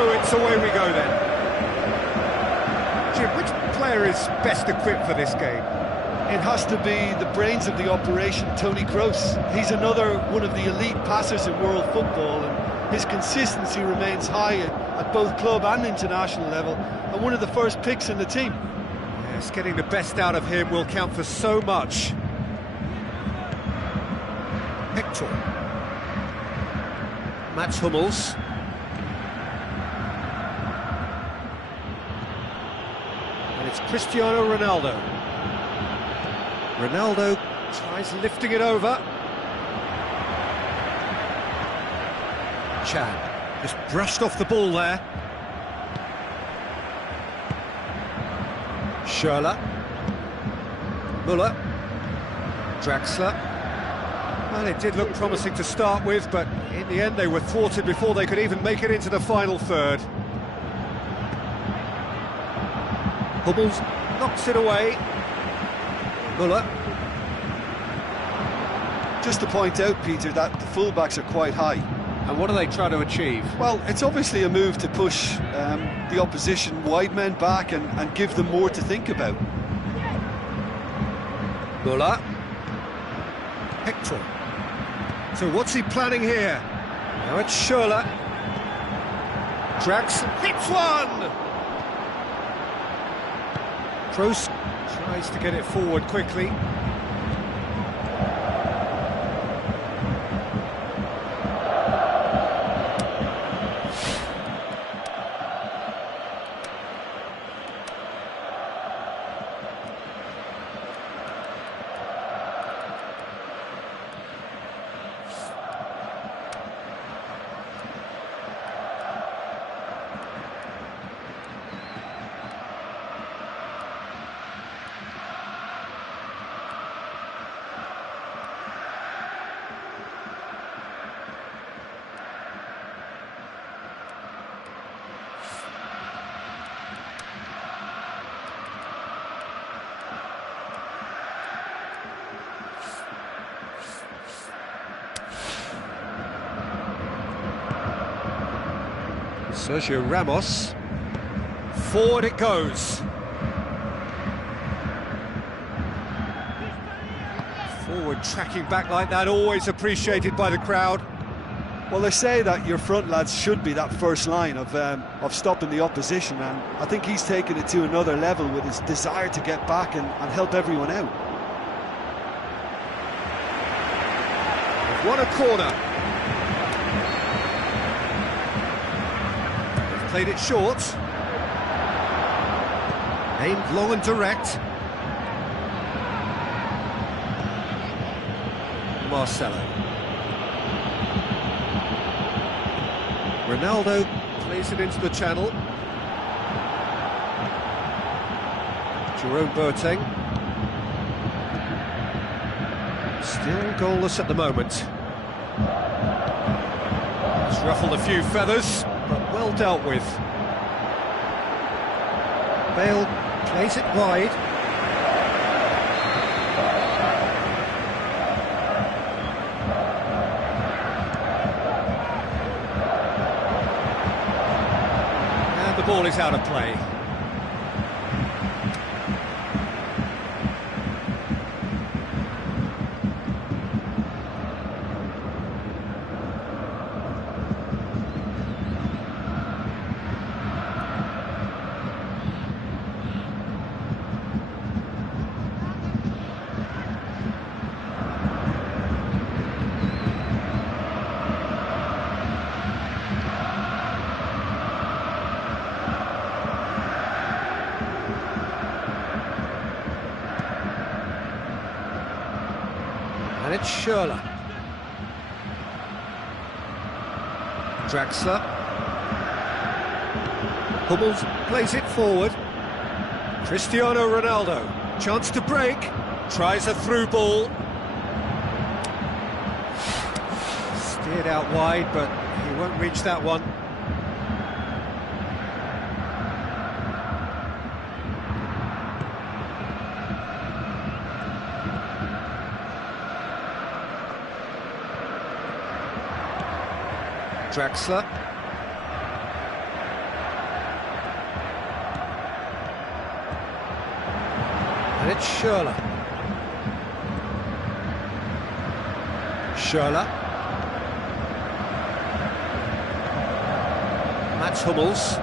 So it's away we go then. Jim, which player is best equipped for this game? It has to be the brains of the operation, Toni Kroos. He's another one of the elite passers in world football, and his consistency remains high at both club and international level, and one of the first picks in the team. Yes, getting the best out of him will count for so much. Hector. Mats Hummels. And it's Cristiano Ronaldo. Ronaldo tries lifting it over. Chan just brushed off the ball there. Schürrle. Müller. Draxler. Well, it did look promising to start with, but in the end they were thwarted before they could even make it into the final third. Hummels knocks it away. Müller. Just to point out, Peter, that the fullbacks are quite high. And what are they trying to achieve? Well, it's obviously a move to push the opposition wide men back and give them more to think about. Müller. Hector. So what's he planning here? Now it's Schürrle. Drax hits one! Kroos tries to get it forward quickly. Sergio Ramos. Forward it goes. Forward tracking back like that, always appreciated by the crowd. Well, they say that your front lads should be that first line of stopping the opposition, and I think he's taken it to another level with his desire to get back and help everyone out. They've won a corner. Played it short. Aimed long and direct. Marcelo. Ronaldo plays it into the channel. Jerome Boateng. Still goalless at the moment. He's ruffled a few feathers, but well dealt with. Bale plays it wide. And the ball is out of play. And it's Schürrle. Draxler. Hummels plays it forward. Cristiano Ronaldo. Chance to break. Tries a through ball. Steered out wide, but he won't reach that one. Draxler. And it's Schürrle. Schürrle. Mats Hummels.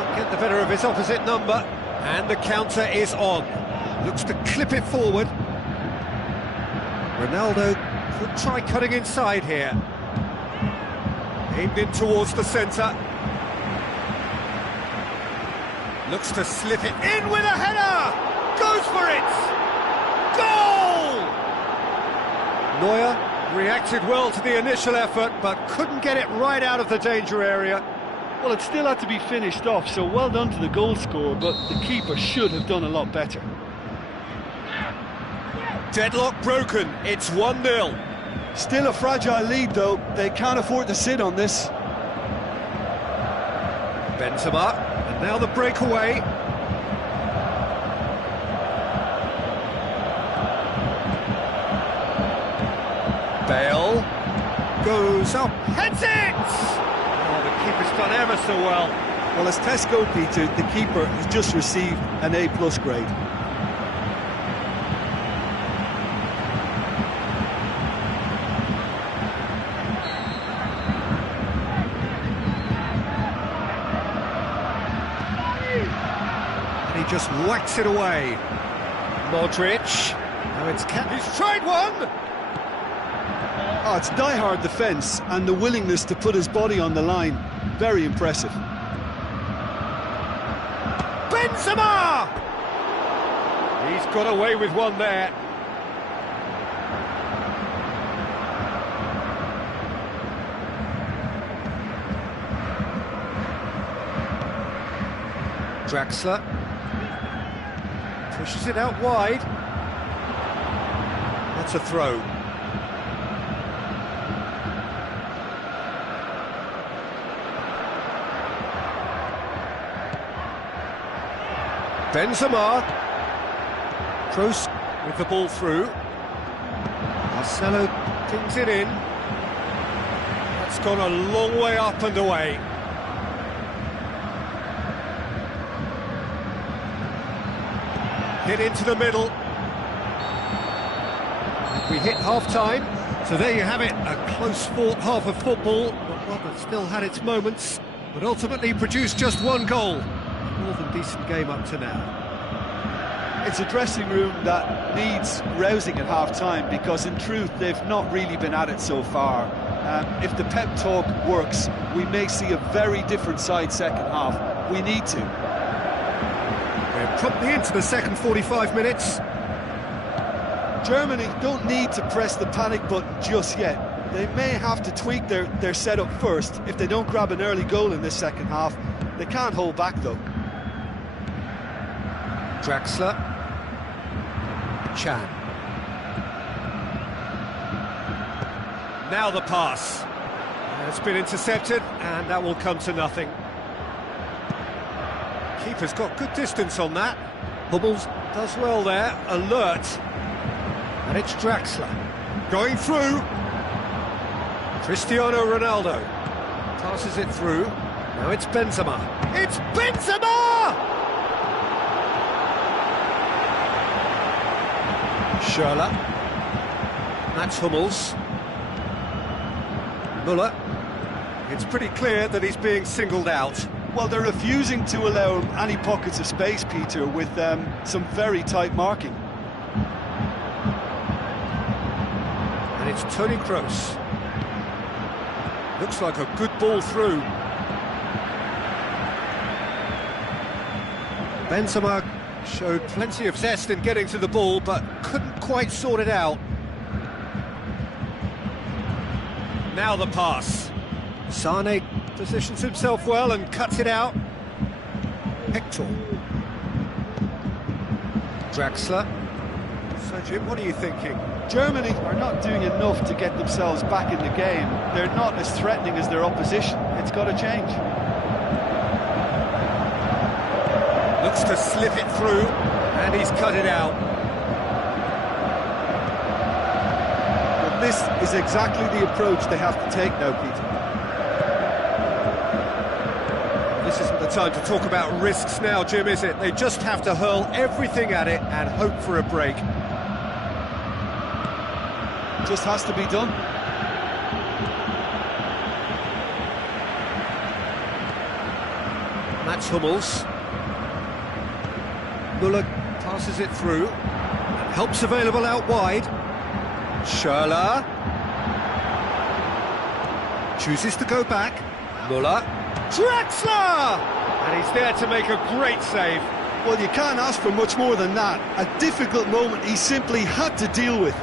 Can't get the better of his opposite number. And the counter is on. Looks to clip it forward. Ronaldo could try cutting inside here. Aimed in towards the centre. Looks to slip it in with a header! Goes for it! Goal! Neuer reacted well to the initial effort, but couldn't get it right out of the danger area. Well, it still had to be finished off, so well done to the goal scorer, but the keeper should have done a lot better. Deadlock broken, it's 1-0. Still a fragile lead, though. They can't afford to sit on this. Benzema, and now the breakaway. Bale goes up, heads it! Oh, the keeper's done ever so well. Well, as Tesco, Peter, the keeper has just received an A+ grade. And he just whacks it away. Modric. Now it's he's tried one! Oh, it's die-hard defence and the willingness to put his body on the line. Very impressive. Benzema! He's got away with one there. Draxler pushes it out wide. That's a throw. Benzema. Kroos with the ball through. Marcelo pings it in. That's gone a long way up and away. Hit into the middle. We hit half-time, so there you have it, a close-fought half of football, but one that still had its moments, but ultimately produced just one goal. More than decent game up to now. It's a dressing room that needs rousing at half-time, because in truth they've not really been at it so far. If the pep talk works, we may see a very different side second half. We need to. We're promptly into the second 45 minutes. Germany don't need to press the panic button just yet. They may have to tweak their setup first. If they don't grab an early goal in this second half, they can't hold back though. Draxler. Chan. Now the pass. It's been intercepted, and that will come to nothing. Keeper's got good distance on that. Hummels does well there, alert. And it's Draxler. Going through. Cristiano Ronaldo. Passes it through. Now it's Benzema. It's Benzema! Schürrle. Mats Hummels. Müller. It's pretty clear that he's being singled out. Well, they're refusing to allow any pockets of space, Peter, with some very tight marking. And it's Toni Kroos. Looks like a good ball through. Benzema showed plenty of zest in getting to the ball, but couldn't quite sort it out. Now the pass. Sane positions himself well and cuts it out. Hector. Draxler. So Jim, what are you thinking? Germany are not doing enough to get themselves back in the game. They're not as threatening as their opposition. It's got to change. Looks to slip it through, and he's cut it out. But this is exactly the approach they have to take now, Peter. time to talk about risks now, Jim, is it? They just have to hurl everything at it and hope for a break. Just has to be done. Mats Hummels. Müller passes it through. Help's available out wide. Schürrle. Chooses to go back. Müller. Draxler! And he's there to make a great save. Well, you can't ask for much more than that. A difficult moment he simply had to deal with.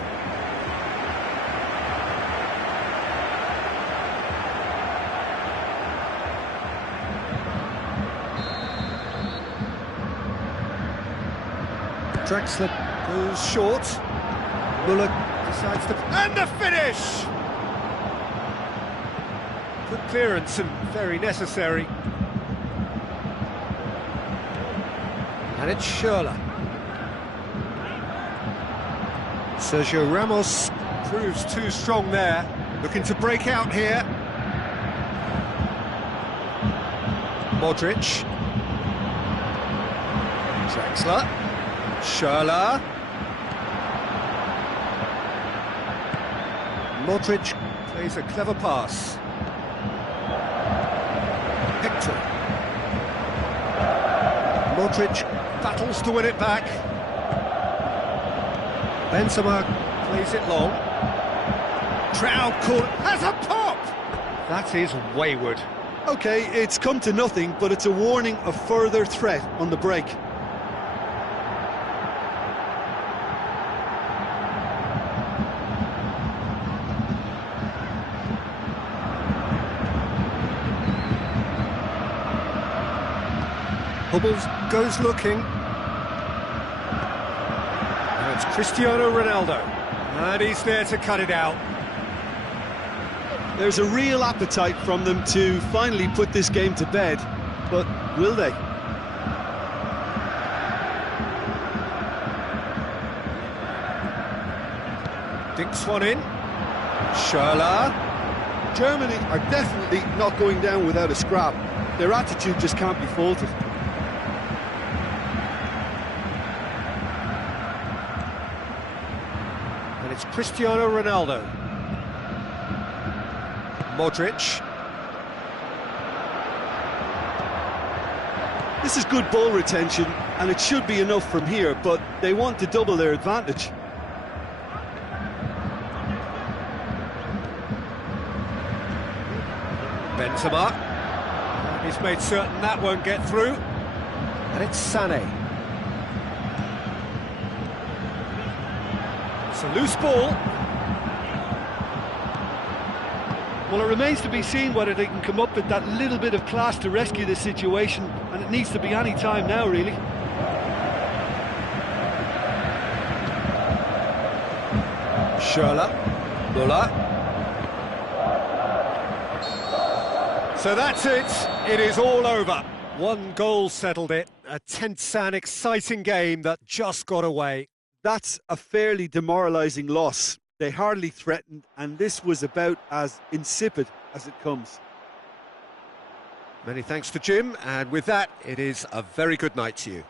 Draxler goes short. Müller decides to... And the finish! Good clearance and very necessary. And it's Schürrle. Sergio Ramos proves too strong there. Looking to break out here. Modric. Draxler. Schürrle. Modric plays a clever pass. Hector. Modric battles to win it back. Benzema plays it long. Crowd caught, has a pop! That is wayward. OK, it's come to nothing, but it's a warning of further threat on the break. Hummels goes looking. Now it's Cristiano Ronaldo. And he's there to cut it out. There's a real appetite from them to finally put this game to bed, but will they? Dinks one in. Schürrle. Germany are definitely not going down without a scrap. Their attitude just can't be faulted. And it's Cristiano Ronaldo. Modric. This is good ball retention, and it should be enough from here, but they want to double their advantage. Benzema. And he's made certain that won't get through. And it's Sané. It's a loose ball. Well, it remains to be seen whether they can come up with that little bit of class to rescue this situation, and it needs to be any time now, really. Schürrle. Müller. So that's it. It is all over. One goal settled it. A tense and exciting game that just got away. That's a fairly demoralising loss. They hardly threatened, and this was about as insipid as it comes. Many thanks to Jim, and with that, it is a very good night to you.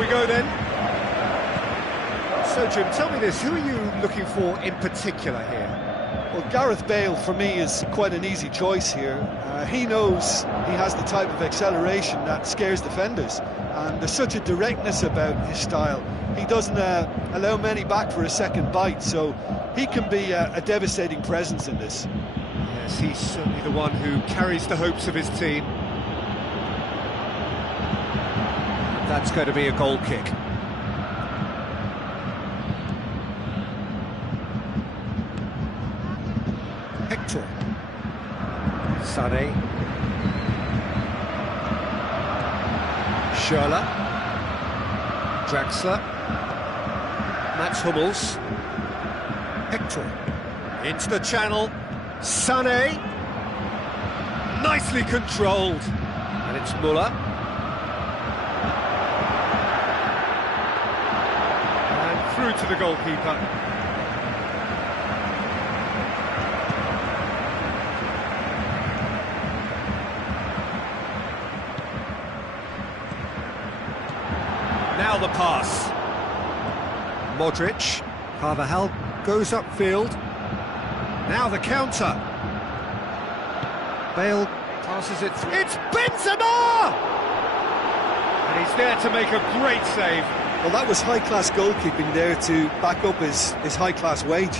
we go then. So, Jim, tell me this, who are you looking for in particular here? Well, Gareth Bale, for me, is quite an easy choice here. He knows he has the type of acceleration that scares defenders, and there's such a directness about his style. He doesn't allow many back for a second bite, so he can be a devastating presence in this. Yes, he's certainly the one who carries the hopes of his team. And that's going to be a goal kick. Hector. Sané. Schürrle. Draxler. Mats Hummels. Hector. Into the channel. Sané. Nicely controlled. And it's Müller. And through to the goalkeeper. Now the pass. Modric. Carvajal goes upfield. Now the counter. Bale passes it through. It's Benzema! And he's there to make a great save. Well, that was high-class goalkeeping there to back up his high-class wage.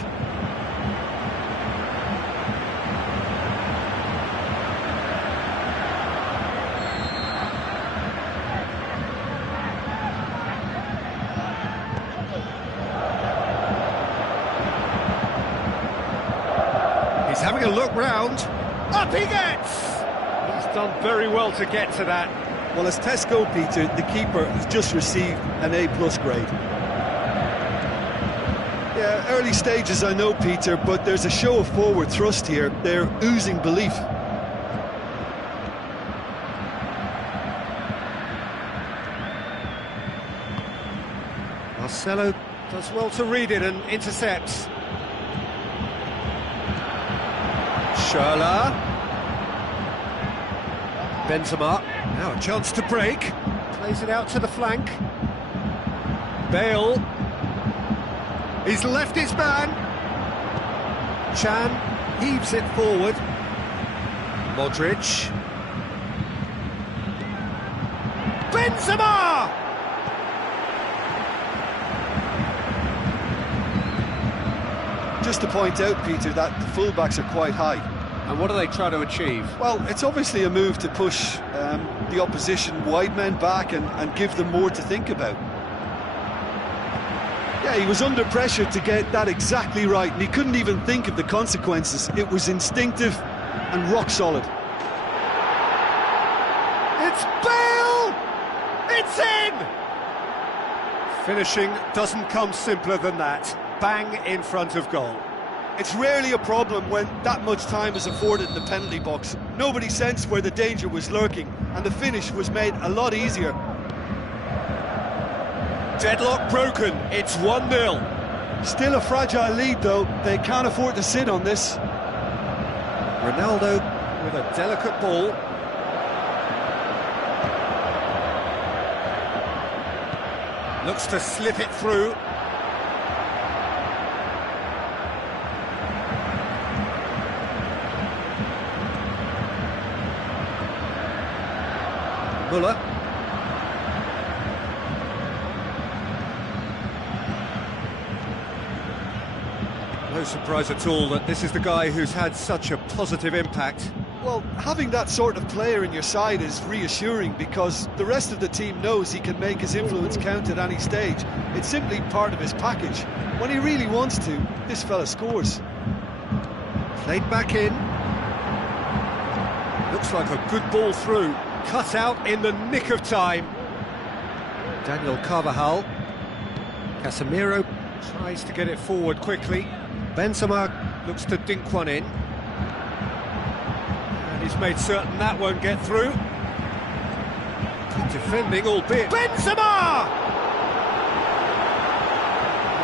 He's having a look round. Up he gets! He's done very well to get to that. Well, as tests go, Peter, the keeper has just received an A+ grade. Yeah, early stages, I know, Peter, but there's a show of forward thrust here. They're oozing belief. Marcelo does well to read it and intercepts. Schürrle. Benzema, now a chance to break. Plays it out to the flank. Bale. He's left his man. Chan heaves it forward. Modric. Benzema! Just to point out, Peter, that the fullbacks are quite high. And what do they try to achieve? Well, it's obviously a move to push the opposition wide men back and give them more to think about. Yeah, he was under pressure to get that exactly right, and he couldn't even think of the consequences. It was instinctive and rock solid. It's Bale! It's in! Finishing doesn't come simpler than that. Bang in front of goal. It's rarely a problem when that much time is afforded in the penalty box. Nobody sensed where the danger was lurking, and the finish was made a lot easier. Deadlock broken, it's 1-0. Still a fragile lead, though. They can't afford to sit on this. Ronaldo with a delicate ball. Looks to slip it through. Müller. No surprise at all that this is the guy who's had such a positive impact. Well, having that sort of player in your side is reassuring because the rest of the team knows he can make his influence count at any stage. It's simply part of his package. When he really wants to, this fella scores. Played back in. Looks like a good ball through. Cut out in the nick of time. Daniel Carvajal. Casemiro tries to get it forward quickly. Benzema looks to dink one in. And he's made certain that won't get through. Good defending, albeit... Benzema!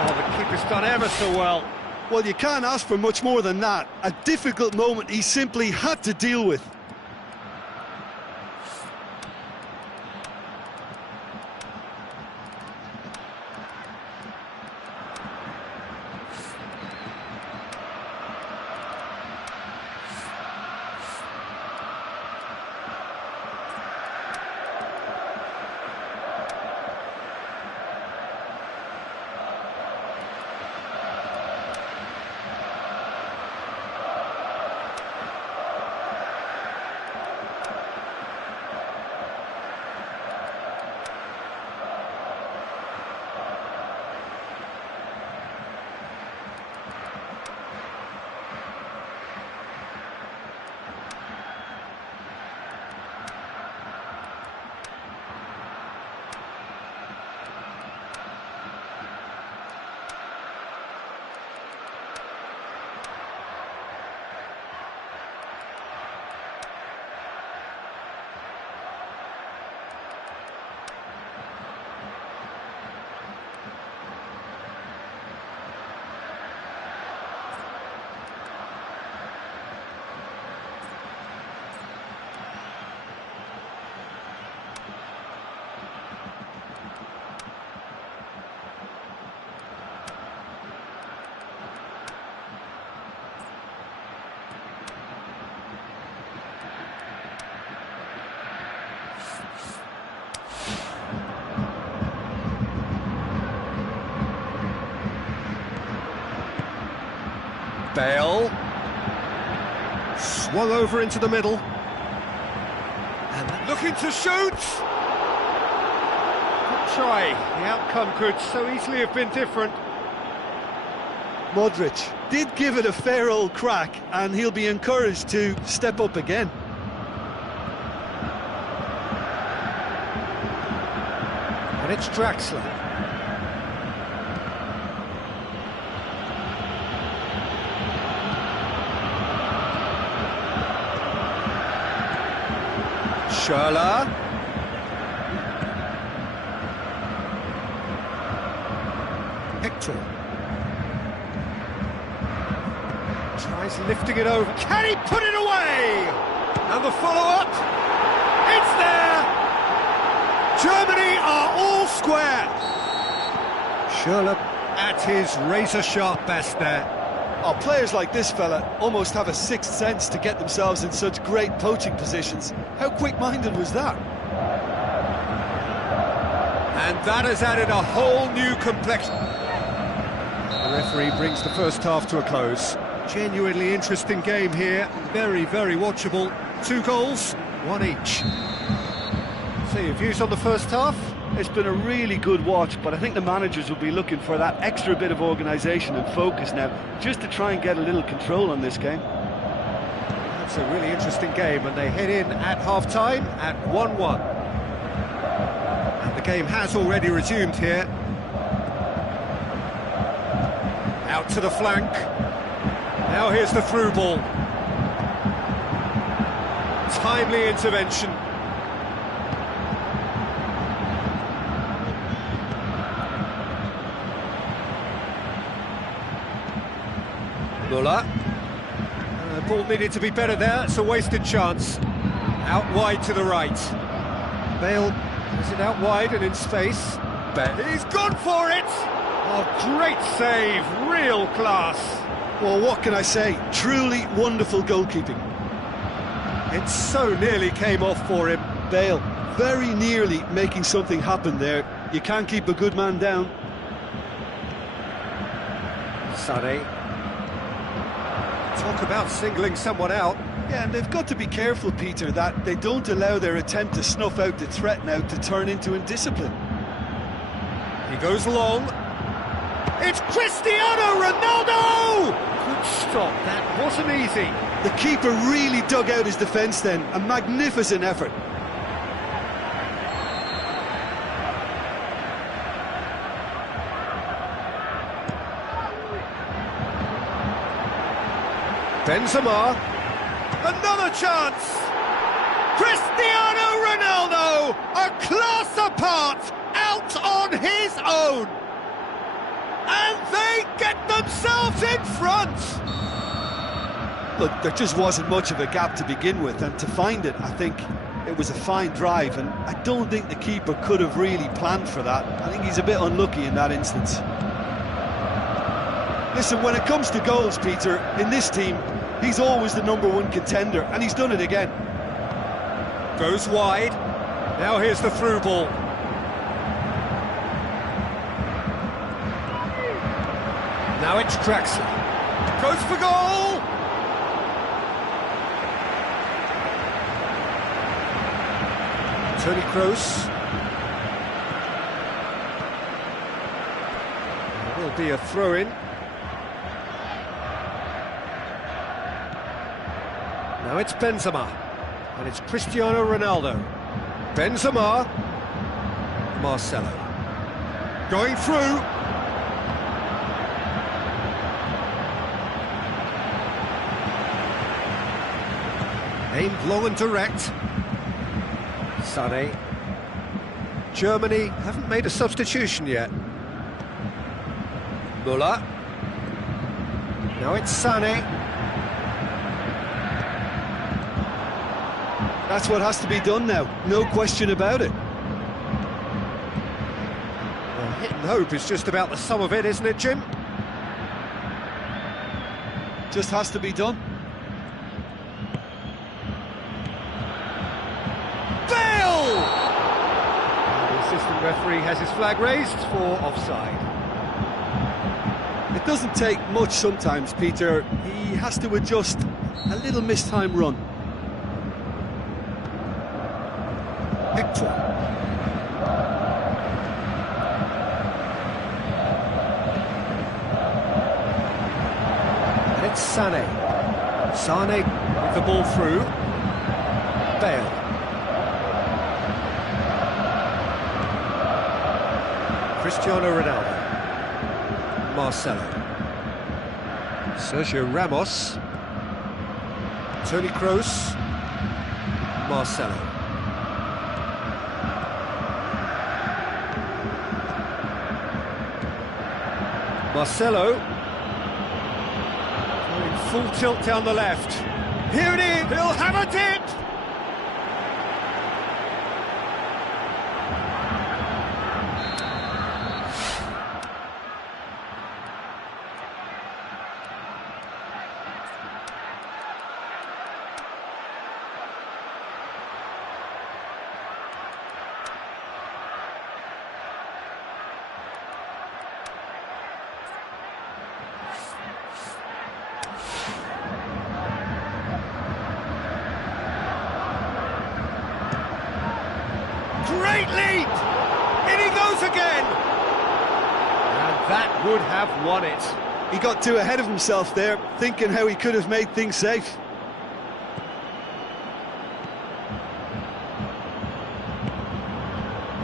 Oh, the keeper's done ever so well. Well, you can't ask for much more than that. A difficult moment he simply had to deal with. Bale. Swung over into the middle. And looking to shoot! Good try. The outcome could so easily have been different. Modric did give it a fair old crack, and he'll be encouraged to step up again. And it's Draxler. Schürrle. Hector. Tries lifting it over. Can he put it away? And the follow-up. It's there! Germany are all square. Schürrle at his razor-sharp best there. Oh, players like this fella almost have a sixth sense to get themselves in such great poaching positions. How quick-minded was that? And that has added a whole new complexion. The referee brings the first half to a close. Genuinely interesting game here. Very, very watchable. 2 goals, 1 each. So your views on the first half? It's been a really good watch, but I think the managers will be looking for that extra bit of organisation and focus now, just to try and get a little control on this game. That's a really interesting game, and they head in at half-time at 1-1. And the game has already resumed here. Out to the flank. Now here's the through ball. Timely intervention. Müller. The ball needed to be better there, it's a wasted chance. Out wide to the right. Bale is it out wide and in space. Bale. He's gone for it! Oh, great save, real class. Well, what can I say? Truly wonderful goalkeeping. It so nearly came off for him. Bale, very nearly making something happen there. You can't keep a good man down. Sané. Talk about singling someone out. Yeah, and they've got to be careful, Peter, that they don't allow their attempt to snuff out the threat now to turn into indiscipline. He goes long. It's Cristiano Ronaldo! Good stop, that wasn't easy. The keeper really dug out his defence then, a magnificent effort. Benzema, another chance! Cristiano Ronaldo, a class apart, out on his own! And they get themselves in front! Look, there just wasn't much of a gap to begin with, and to find it, I think it was a fine drive, and I don't think the keeper could have really planned for that. I think he's a bit unlucky in that instance. Listen, when it comes to goals, Peter, in this team, he's always the #1 contender, and he's done it again. Goes wide. Now here's the through ball. Now it's Draxler. Goes for goal! Toni Kroos. There will be a throw-in. Now it's Benzema, and it's Cristiano Ronaldo. Benzema, Marcelo. Going through. Aimed long and direct. Sané. Germany haven't made a substitution yet. Müller. Now it's Sané. That's what has to be done now, no question about it. Well, hit and hope is just about the sum of it, isn't it, Jim? Just has to be done. Bale! Referee has his flag raised for offside. It doesn't take much sometimes, Peter. He has to adjust a little mistimed run. Hector. And it's Sané. Sané with the ball through. Bale. Cristiano Ronaldo. Marcelo. Sergio Ramos. Toni Kroos. Marcelo. Marcelo. Going full tilt down the left. Here it is. He'll have a dip. Great leap! In he goes again! And that would have won it. He got too ahead of himself there, thinking how he could have made things safe.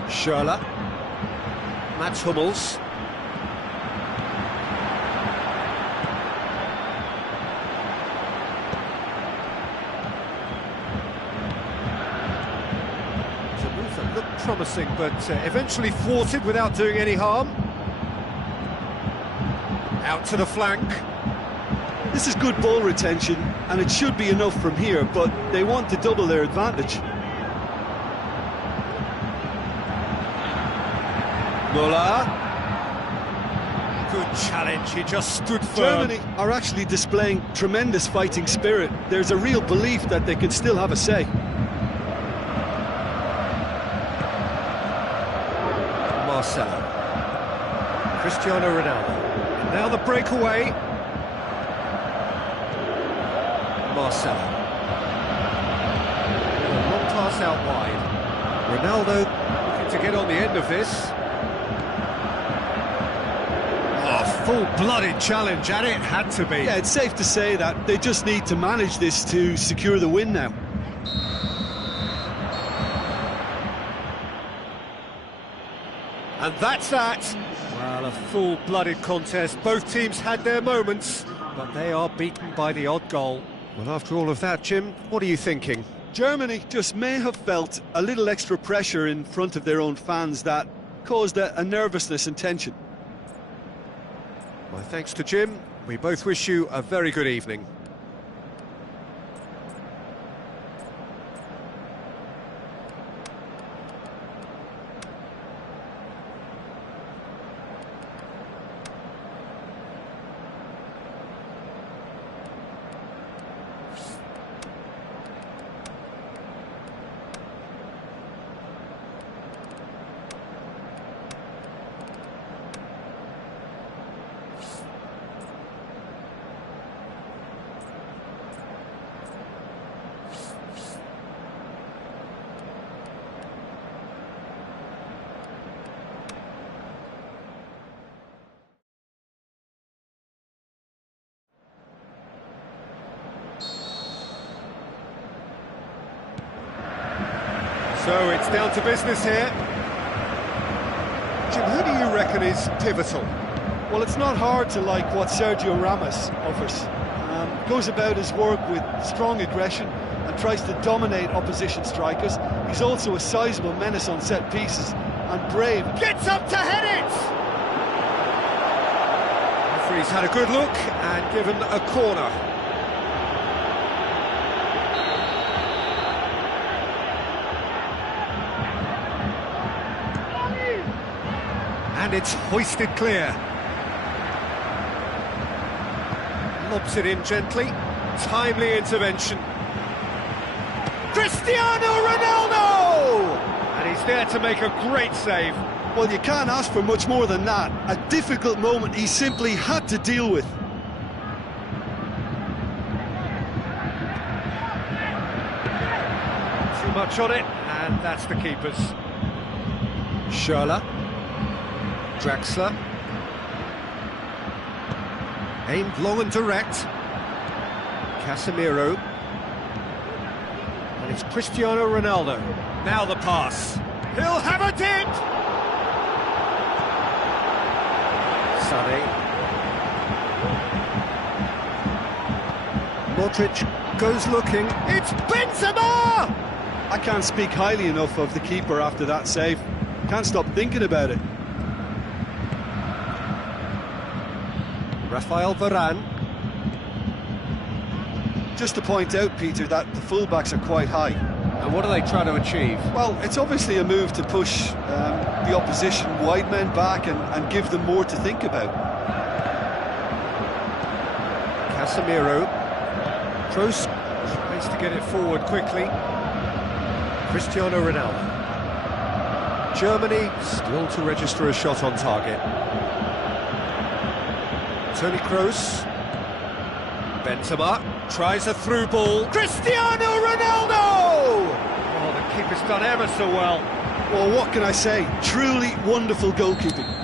Schürrle. Mats Hummels. Looked promising, but eventually thwarted without doing any harm. Out to the flank. This is good ball retention, and it should be enough from here, but they want to double their advantage. Müller. Good challenge, he just stood firm. Germany are actually displaying tremendous fighting spirit. There's a real belief that they can still have a say. Marcelo. Cristiano Ronaldo. And now the breakaway. Marcelo. With a long pass out wide. Ronaldo looking to get on the end of this. Oh, full-blooded challenge, and it had to be. Yeah, it's safe to say that they just need to manage this to secure the win now. And that's that. Well, a full-blooded contest. Both teams had their moments, but they are beaten by the odd goal. Well, after all of that, Jim, what are you thinking? Germany just may have felt a little extra pressure in front of their own fans that caused a nervousness and tension. My thanks to Jim. We both wish you a very good evening. So it's down to business here. Jim, who do you reckon is pivotal? Well, it's not hard to like what Sergio Ramos offers. Goes about his work with strong aggression and tries to dominate opposition strikers. He's also a sizable menace on set pieces and brave. Gets up to head it! Referee's had a good look and given a corner. And it's hoisted clear. Lobs it in gently. Timely intervention. Cristiano Ronaldo! And he's He's there to make a great save. Well, you can't ask for much more than that. A difficult moment he simply had to deal with. Too much on it, and that's the keeper's. Schürrle. Draxler. Aimed long and direct. Casemiro. And it's Cristiano Ronaldo. Now the pass. He'll have it in! Sané. Modric goes looking. It's Benzema! I can't speak highly enough of the keeper after that save. Can't stop thinking about it. Rafael Varane. Just to point out, Peter, that the fullbacks are quite high. And what are they trying to achieve? Well, it's obviously a move to push the opposition wide men back and give them more to think about. Casemiro. Kroos tries to get it forward quickly. Cristiano Ronaldo. Germany still to register a shot on target. Toni Kroos. Benzema tries a through ball. Cristiano Ronaldo! Oh, the keeper's done ever so well. Well, what can I say? Truly wonderful goalkeeping.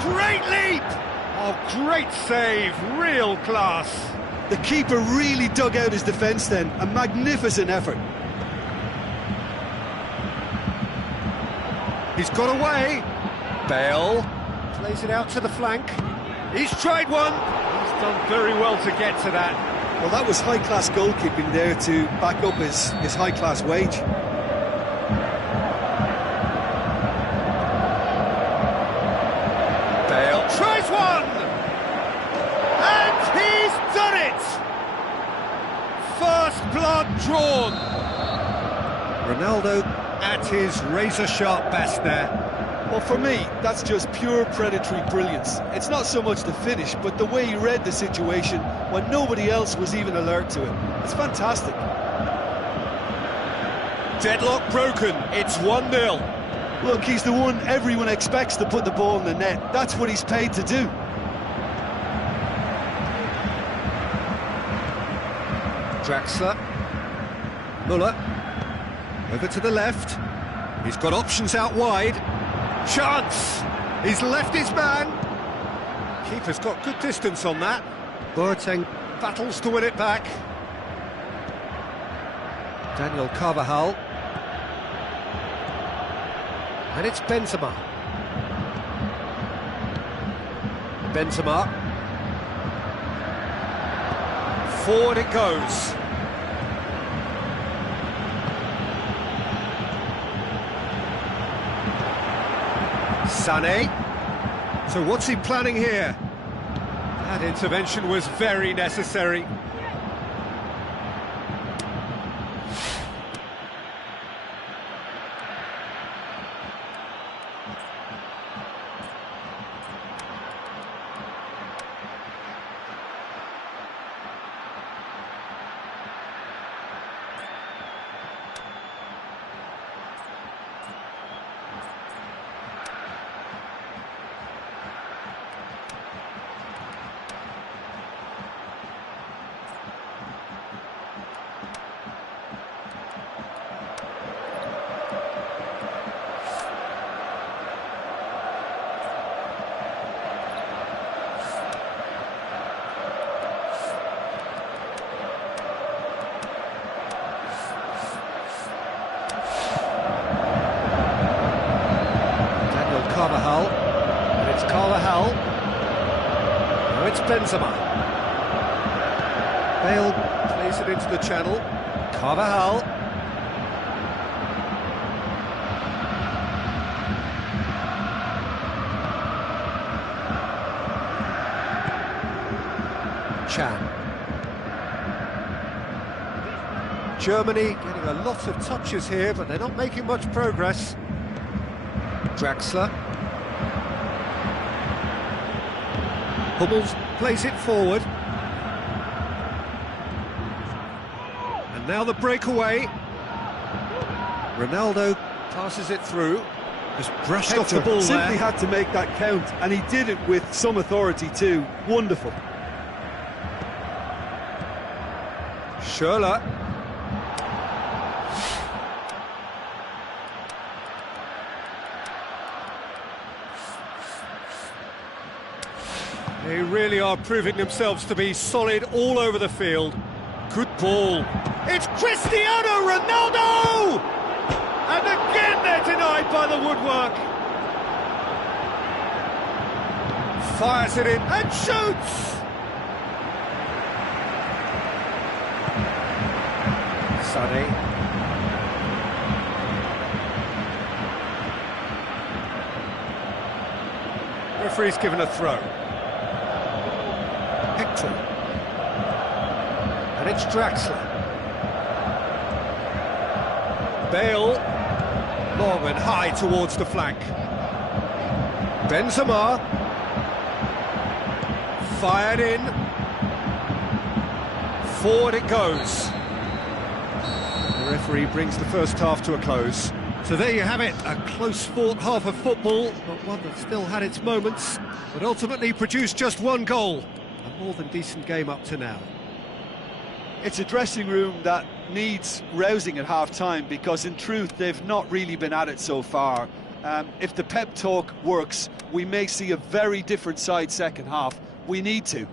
Great leap! Oh, great save, real class. The keeper really dug out his defence then, a magnificent effort. He's got away. Bale plays it out to the flank. He's tried one. He's done very well to get to that. Well, that was high-class goalkeeping there to back up his high-class wage. Bale tries one! And he's done it! First blood drawn. Ronaldo at his razor-sharp best there. Well, for me, that's just pure predatory brilliance. It's not so much the finish, but the way he read the situation when nobody else was even alert to it. It's fantastic. Deadlock broken, it's 1-0. Look, he's the one everyone expects to put the ball in the net. That's what he's paid to do. Draxler. Muller. Over to the left. He's got options out wide. Chance! He's left his man. Keeper's got good distance on that. Boateng battles to win it back. Daniel Carvajal. And it's Benzema. Benzema. Forward it goes. Sané. So what's he planning here? That intervention was very necessary. Carvajal, and it's Carvajal. Now it's Benzema. Bale plays it into the channel. Carvajal. Chan. Germany getting a lot of touches here, but they're not making much progress. Draxler. Hummels plays it forward. And now the breakaway. Ronaldo passes it through. Just brushed off the ball there. Simply had to make that count, and he did it with some authority too. Wonderful. Schürrle. They really are proving themselves to be solid all over the field. Good ball. It's Cristiano Ronaldo! And again they're denied by the woodwork. Fires it in and shoots! Sané. Referee's given a throw. Hector. And it's Draxler. Bale. Long and high towards the flank. Benzema. Fired in. Forward it goes. The referee brings the first half to a close. So there you have it, a close-fought half of football, but one that still had its moments, but ultimately produced just one goal. A more than decent game up to now. It's a dressing room that needs rousing at half-time, because in truth they've not really been at it so far. If the pep talk works, we may see a very different side second half. We need to.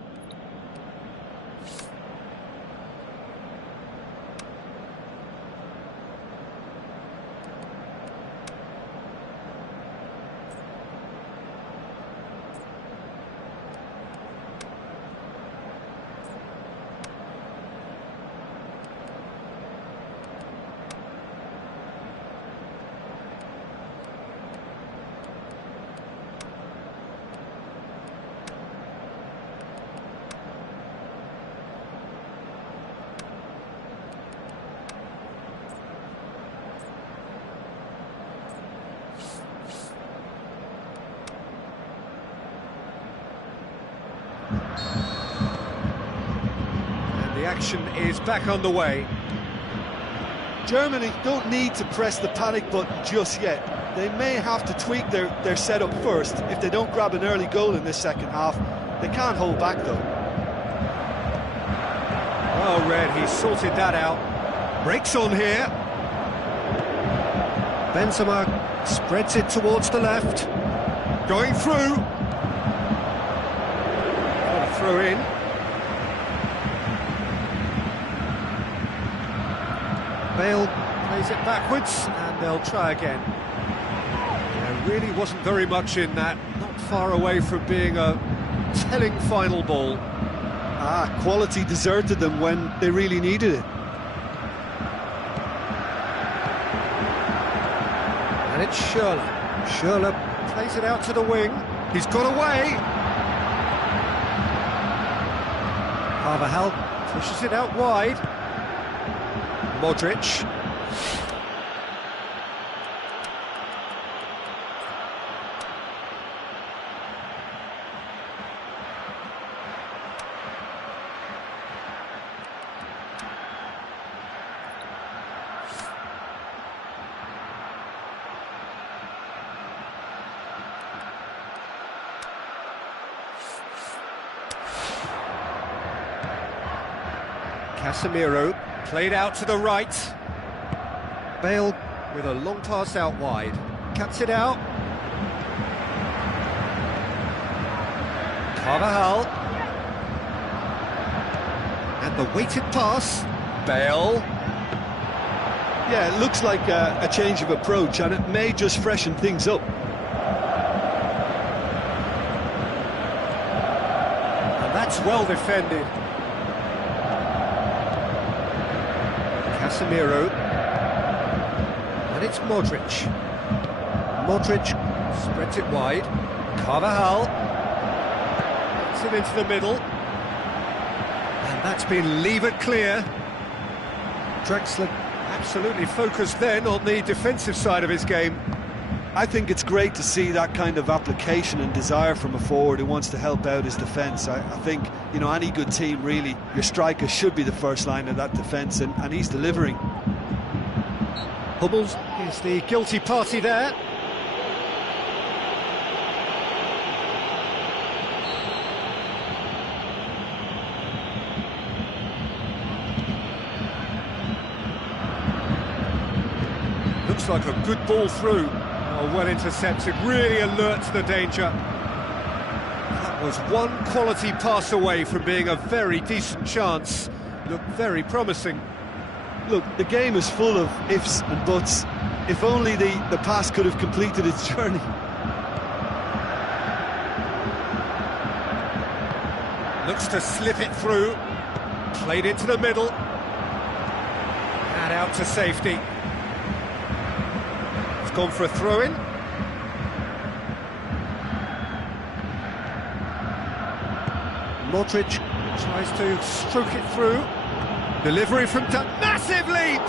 And the action is back underway. Germany don't need to press the panic button just yet. They may have to tweak their setup first. If they don't grab an early goal in this second half, they can't hold back though. Well read, he sorted that out. Breaks on here. Benzema spreads it towards the left. Going through. Got a throw in. Bale plays it backwards, and they'll try again. There really wasn't very much in that, not far away from being a telling final ball. Quality deserted them when they really needed it. And it's Schürrle. Schürrle plays it out to the wing. He's got away. Carvajal pushes it out wide. Modric. Casemiro played out to the right. Bale with a long pass out wide. Cuts it out. Carvajal. And the weighted pass. Bale. Yeah, it looks like a change of approach, and it may just freshen things up. And that's well defended. Casemiro, and it's Modric. Modric spreads it wide. Carvajal gets it into the middle, and that's been levered clear. Draxler absolutely focused then on the defensive side of his game. I think it's great to see that kind of application and desire from a forward who wants to help out his defence. I think, you know, any good team, really, your striker should be the first line of that defence, and he's delivering. Hummels is the guilty party there. Looks like a good ball through. Well intercepted, really alert to the danger. That was one quality pass away from being a very decent chance. Looked very promising. Look, the game is full of ifs and buts. If only the pass could have completed its journey. Looks to slip it through. Played into the middle. And out to safety. Gone for a throw-in. Modric tries to stroke it through. Delivery from massive leap!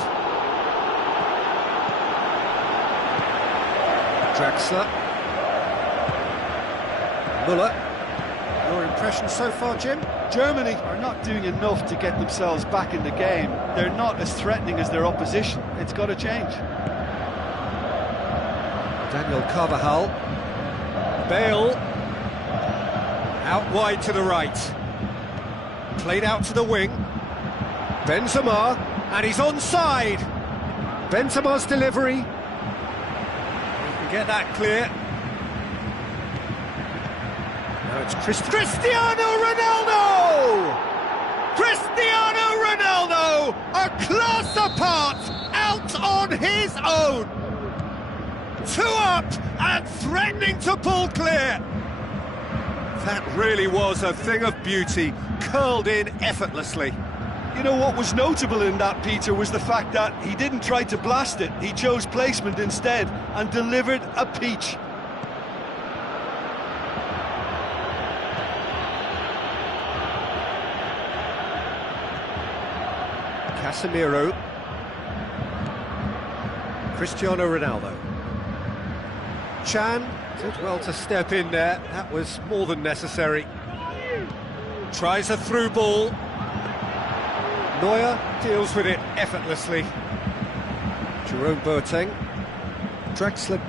Draxler. Müller. Your impression so far, Jim? Germany are not doing enough to get themselves back in the game. They're not as threatening as their opposition. It's got to change. Daniel Carvajal. Bale. Out wide to the right. Played out to the wing. Benzema. And he's onside. Benzema's delivery. He can get that clear. Now it's Cristiano Ronaldo! Cristiano Ronaldo! A class apart! Out on his own! 2 up and threatening to pull clear. That really was a thing of beauty, curled in effortlessly. You know what was notable in that, Peter, was the fact that he didn't try to blast it. He chose placement instead and delivered a peach. Casemiro. Cristiano Ronaldo. Chan did well to step in there. That was more than necessary. Tries a through ball. Neuer deals with it effortlessly. Jerome Boateng. Draxler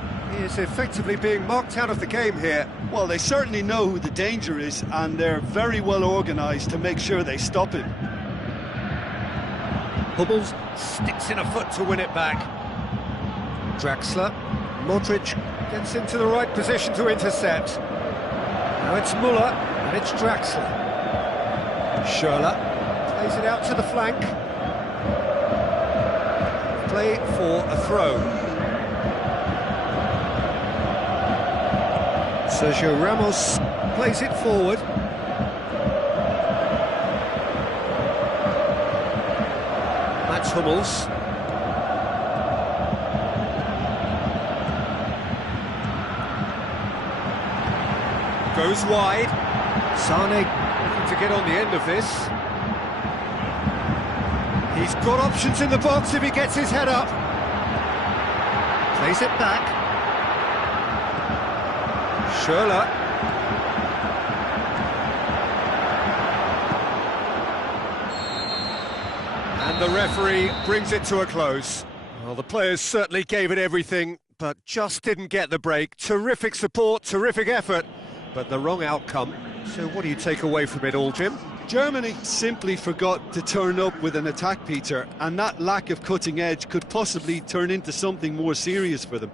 is effectively being marked out of the game here. Well, they certainly know who the danger is, and they're very well organised to make sure they stop him. Hummels sticks in a foot to win it back. Draxler. Modric gets into the right position to intercept. Now it's Müller, and it's Draxler. Schürrle plays it out to the flank. Play for a throw. Sergio Ramos plays it forward. Mats Hummels. Goes wide. Sane looking to get on the end of this. He's got options in the box if he gets his head up. Plays it back. Schürrle. And the referee brings it to a close. Well, the players certainly gave it everything, but just didn't get the break. Terrific support, terrific effort, but the wrong outcome. So what do you take away from it all, Jim? Germany simply forgot to turn up with an attack, Peter, and that lack of cutting edge could possibly turn into something more serious for them.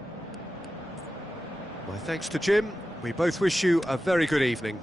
My thanks to Jim. We both wish you a very good evening.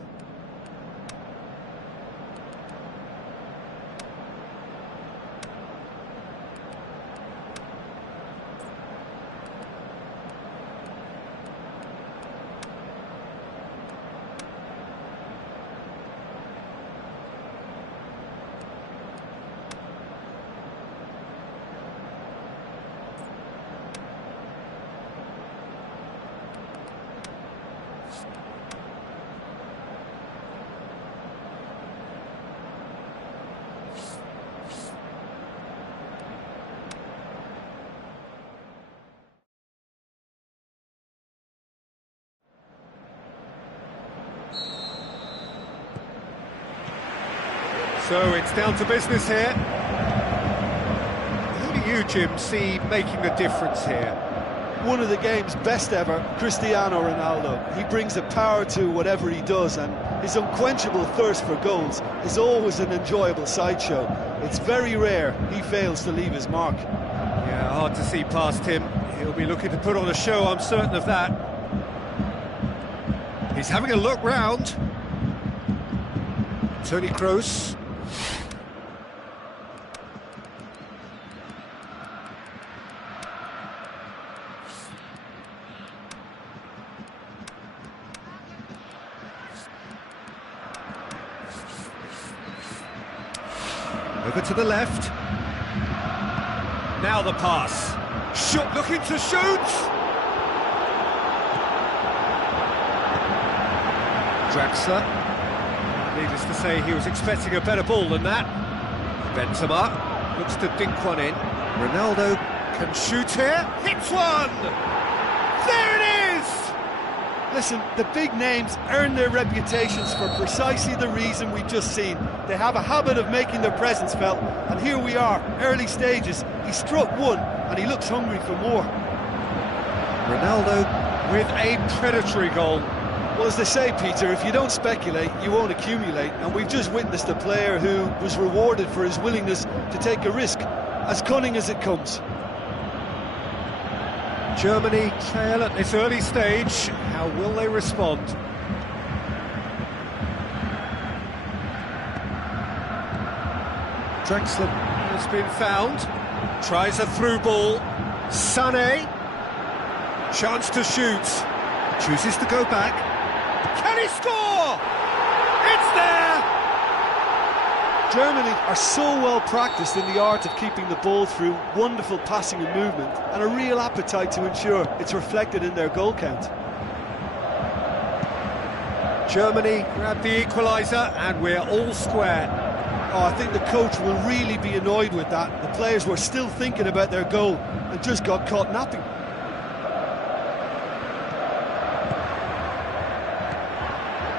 So it's down to business here. Who do you, Jim, see making the difference here? One of the game's best ever, Cristiano Ronaldo. He brings a power to whatever he does, and his unquenchable thirst for goals is always an enjoyable sideshow. It's very rare he fails to leave his mark. Yeah, hard to see past him. He'll be looking to put on a show, I'm certain of that. He's having a look round. Toni Kroos. Over to the left. Now the pass. Shoot, looking to shoot. Draxler. Needless to say, he was expecting a better ball than that. Benzema looks to dink one in. Ronaldo can shoot here. Hits one! There it is! Listen, the big names earn their reputations for precisely the reason we've just seen. They have a habit of making their presence felt, and here we are, early stages. He struck one, and he looks hungry for more. Ronaldo with a predatory goal. Well, as they say, Peter, if you don't speculate, you won't accumulate, and we've just witnessed a player who was rewarded for his willingness to take a risk, as cunning as it comes. Germany trail at this early stage. How will they respond? Draxler has been found. Tries a through ball. Sané. Chance to shoot. Chooses to go back. Can he score? It's there! Germany are so well practiced in the art of keeping the ball through wonderful passing and movement, and a real appetite to ensure it's reflected in their goal count. Germany grab the equaliser, and we're all square. Oh, I think the coach will really be annoyed with that. The players were still thinking about their goal and just got caught napping.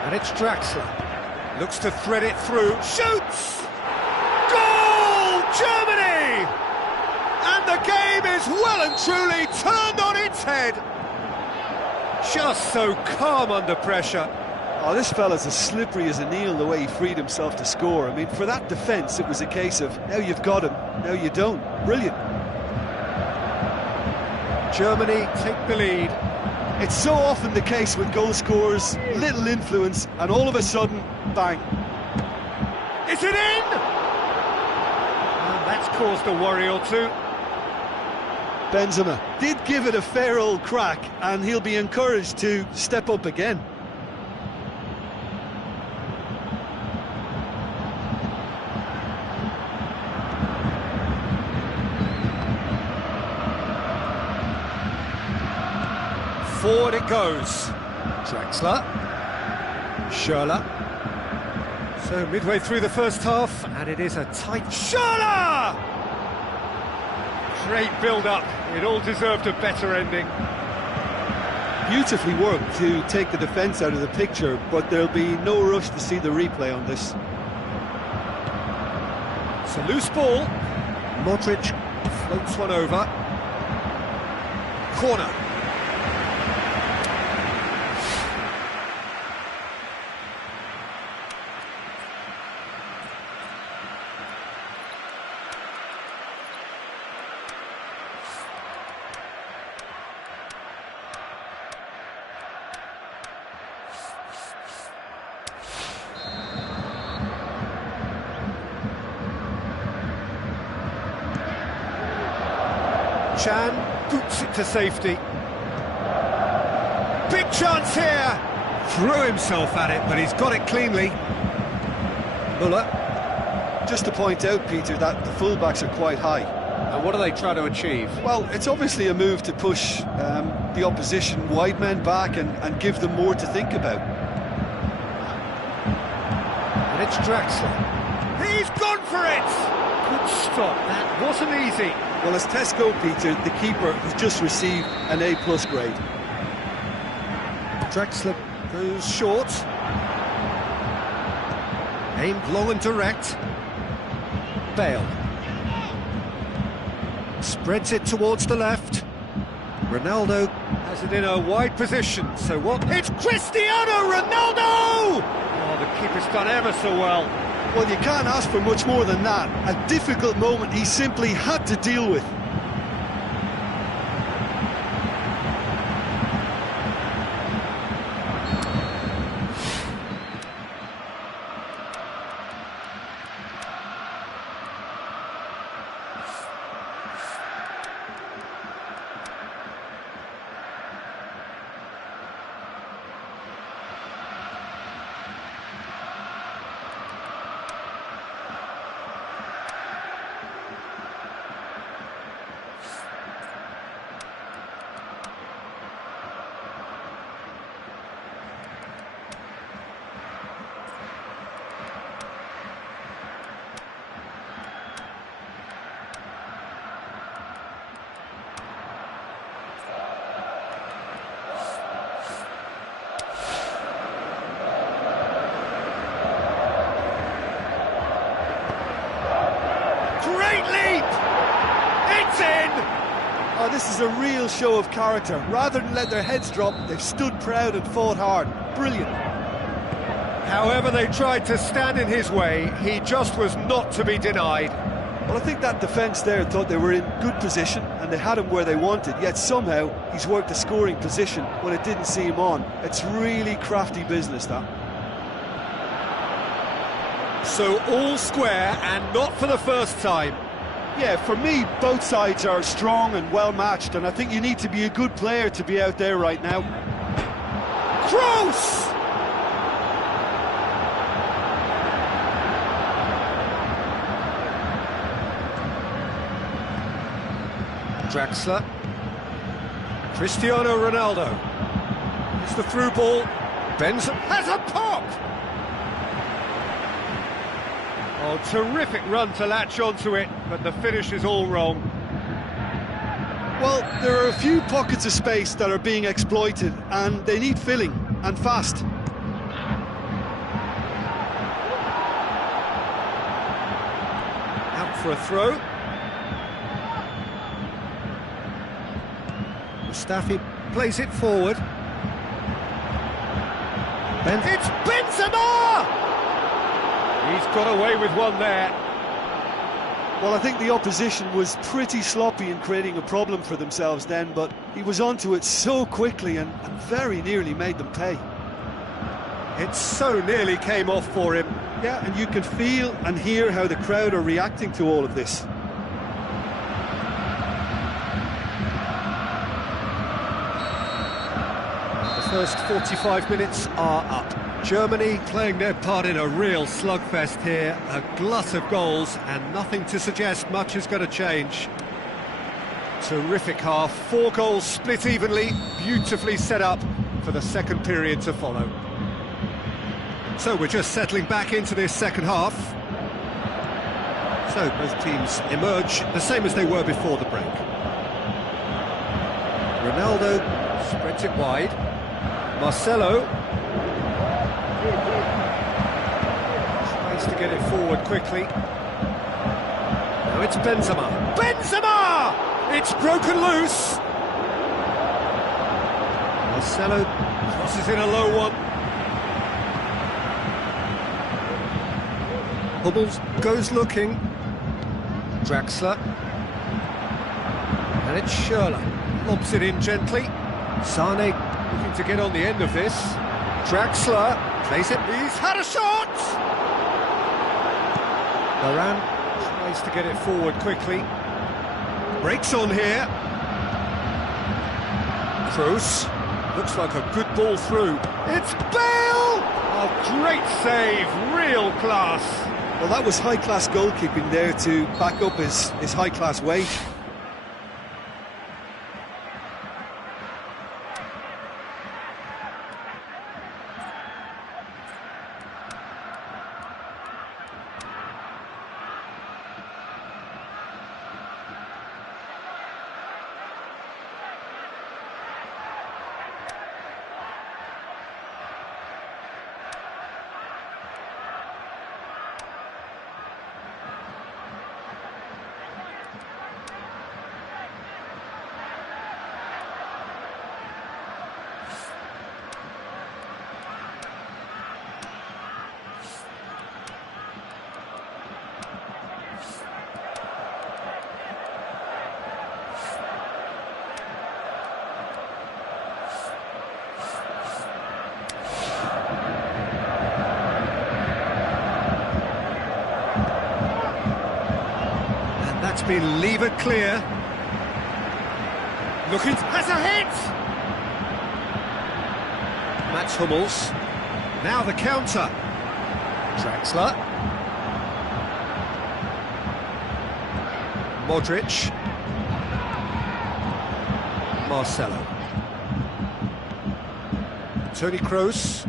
And it's Draxler. Looks to thread it through. Shoots! Goal! Germany! And the the game is well and truly turned on its head. Just so calm under pressure. Oh, this fella's as slippery as a Neil, the way he freed himself to score. I mean, for that defence, it was a case of, now you've got him, now you don't. Brilliant. Germany take the lead. It's so often the case with goal scorers, little influence, and all of a sudden, bang. Is it in? And that's caused a worry or two. Benzema did give it a fair old crack, and he'll be encouraged to step up again. Forward it goes. Draxler. Schürrle. So midway through the first half, and it is a tight... Schürrle! Great build-up. It all deserved a better ending. Beautifully worked to take the defence out of the picture, but there'll be no rush to see the replay on this. It's a loose ball. Modric floats one over. Corner. Chan boots it to safety. Big chance here! Threw himself at it, but he's got it cleanly. Muller. Just to point out, Peter, that the fullbacks are quite high. And what are they trying to achieve? Well, it's obviously a move to push the opposition wide men back and give them more to think about. And it's Draxler. He's gone for it! Good stop, that wasn't easy. Well, as Tesco, Peter, the keeper has just received an A+ grade. Draxler goes short. Aimed long and direct. Bale. Spreads it towards the left. Ronaldo has it in a wide position, so what? It's Cristiano Ronaldo! Oh, the keeper's done ever so well. Well, you can't ask for much more than that. A difficult moment he simply had to deal with. Oh, this is a real show of character. Rather than let their heads drop, they've stood proud and fought hard. Brilliant. However they tried to stand in his way, he just was not to be denied. Well, I think that defence there thought they were in good position and they had him where they wanted, yet somehow he's worked a scoring position when it didn't seem on. It's really crafty business, that. So all square, and not for the first time. Yeah, for me, both sides are strong and well-matched, and I think you need to be a good player to be out there right now. Kroos! Draxler. Cristiano Ronaldo. It's the through ball. Benzema has a pop! Oh, terrific run to latch onto it, but the finish is all wrong. Well, there are a few pockets of space that are being exploited, and they need filling, and fast. Out for a throw. Mustafi plays it forward. It's Benzema! He's got away with one there. Well, I think the opposition was pretty sloppy in creating a problem for themselves then, but he was onto it so quickly and very nearly made them pay. It so nearly came off for him. Yeah, and you can feel and hear how the crowd are reacting to all of this. The first 45 minutes are up. Germany playing their part in a real slugfest here, a glut of goals, and nothing to suggest much is going to change. Terrific half, 4 goals split evenly, beautifully set up for the second period to follow. So we're just settling back into this second half. So both teams emerge the same as they were before the break. Ronaldo spreads it wide. Marcelo tries to get it forward quickly. Now it's Benzema. Benzema! It's broken loose. Marcelo crosses in a low one. Hummels goes looking. Draxler. And it's Schürrle. Lobs it in gently. Sane looking to get on the end of this. Draxler plays it. He's had a shot! Varane tries to get it forward quickly. Breaks on here. Kroos. Looks like a good ball through. It's Bale! A great save, real class. Well, that was high-class goalkeeping there to back up his high-class weight. Been levered clear. Looking, has a hit! Mats Hummels. Now the counter. Draxler. Modric. Marcelo. Toni Kroos.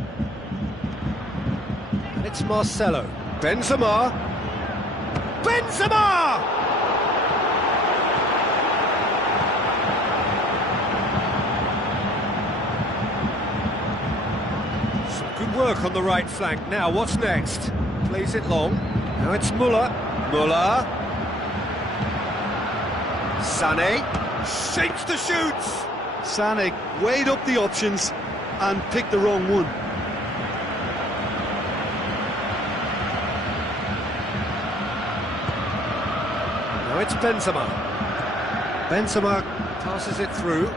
And it's Marcelo. Benzema. Benzema! Work on the right flank. Now what's next? Plays it long. Now it's Müller. Müller. Sané shapes the shoots. Sané weighed up the options and picked the wrong one. Now it's Benzema. Benzema passes it through.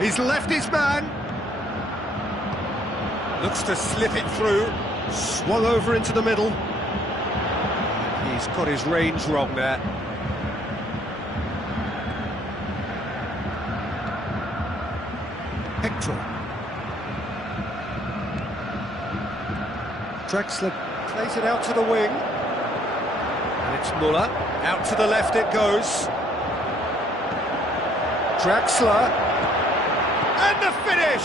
He's left his man. Looks to slip it through, swung over into the middle. He's got his range wrong there. Hector. Draxler plays it out to the wing. And it's Müller. Out to the left it goes. Draxler. And the finish!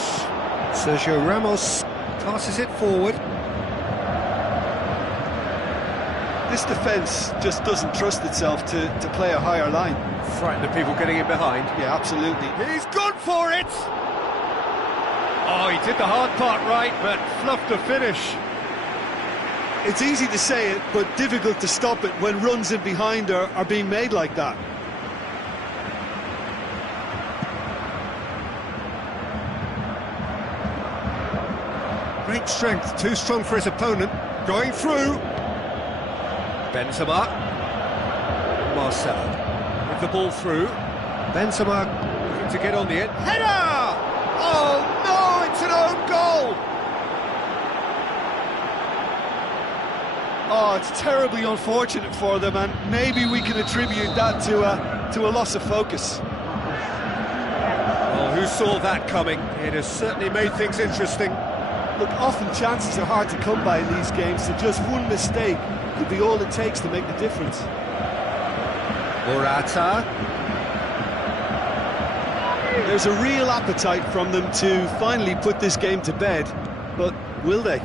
Sergio Ramos passes it forward. This defence just doesn't trust itself to play a higher line. Frightened of people getting in behind. Yeah, absolutely. He's gone for it! Oh, he did the hard part right, but fluffed the finish. It's easy to say it, but difficult to stop it when runs in behind are being made like that. Great strength, too strong for his opponent. Going through. Benzema. Marcelo. With the ball through. Benzema looking to get on the end. Header! Oh no, it's an own goal! Oh, it's terribly unfortunate for them, and maybe we can attribute that to a loss of focus. Well, who saw that coming? It has certainly made things interesting. Look, often chances are hard to come by in these games, so just one mistake could be all it takes to make the difference. Morata. There's a real appetite from them to finally put this game to bed, but will they?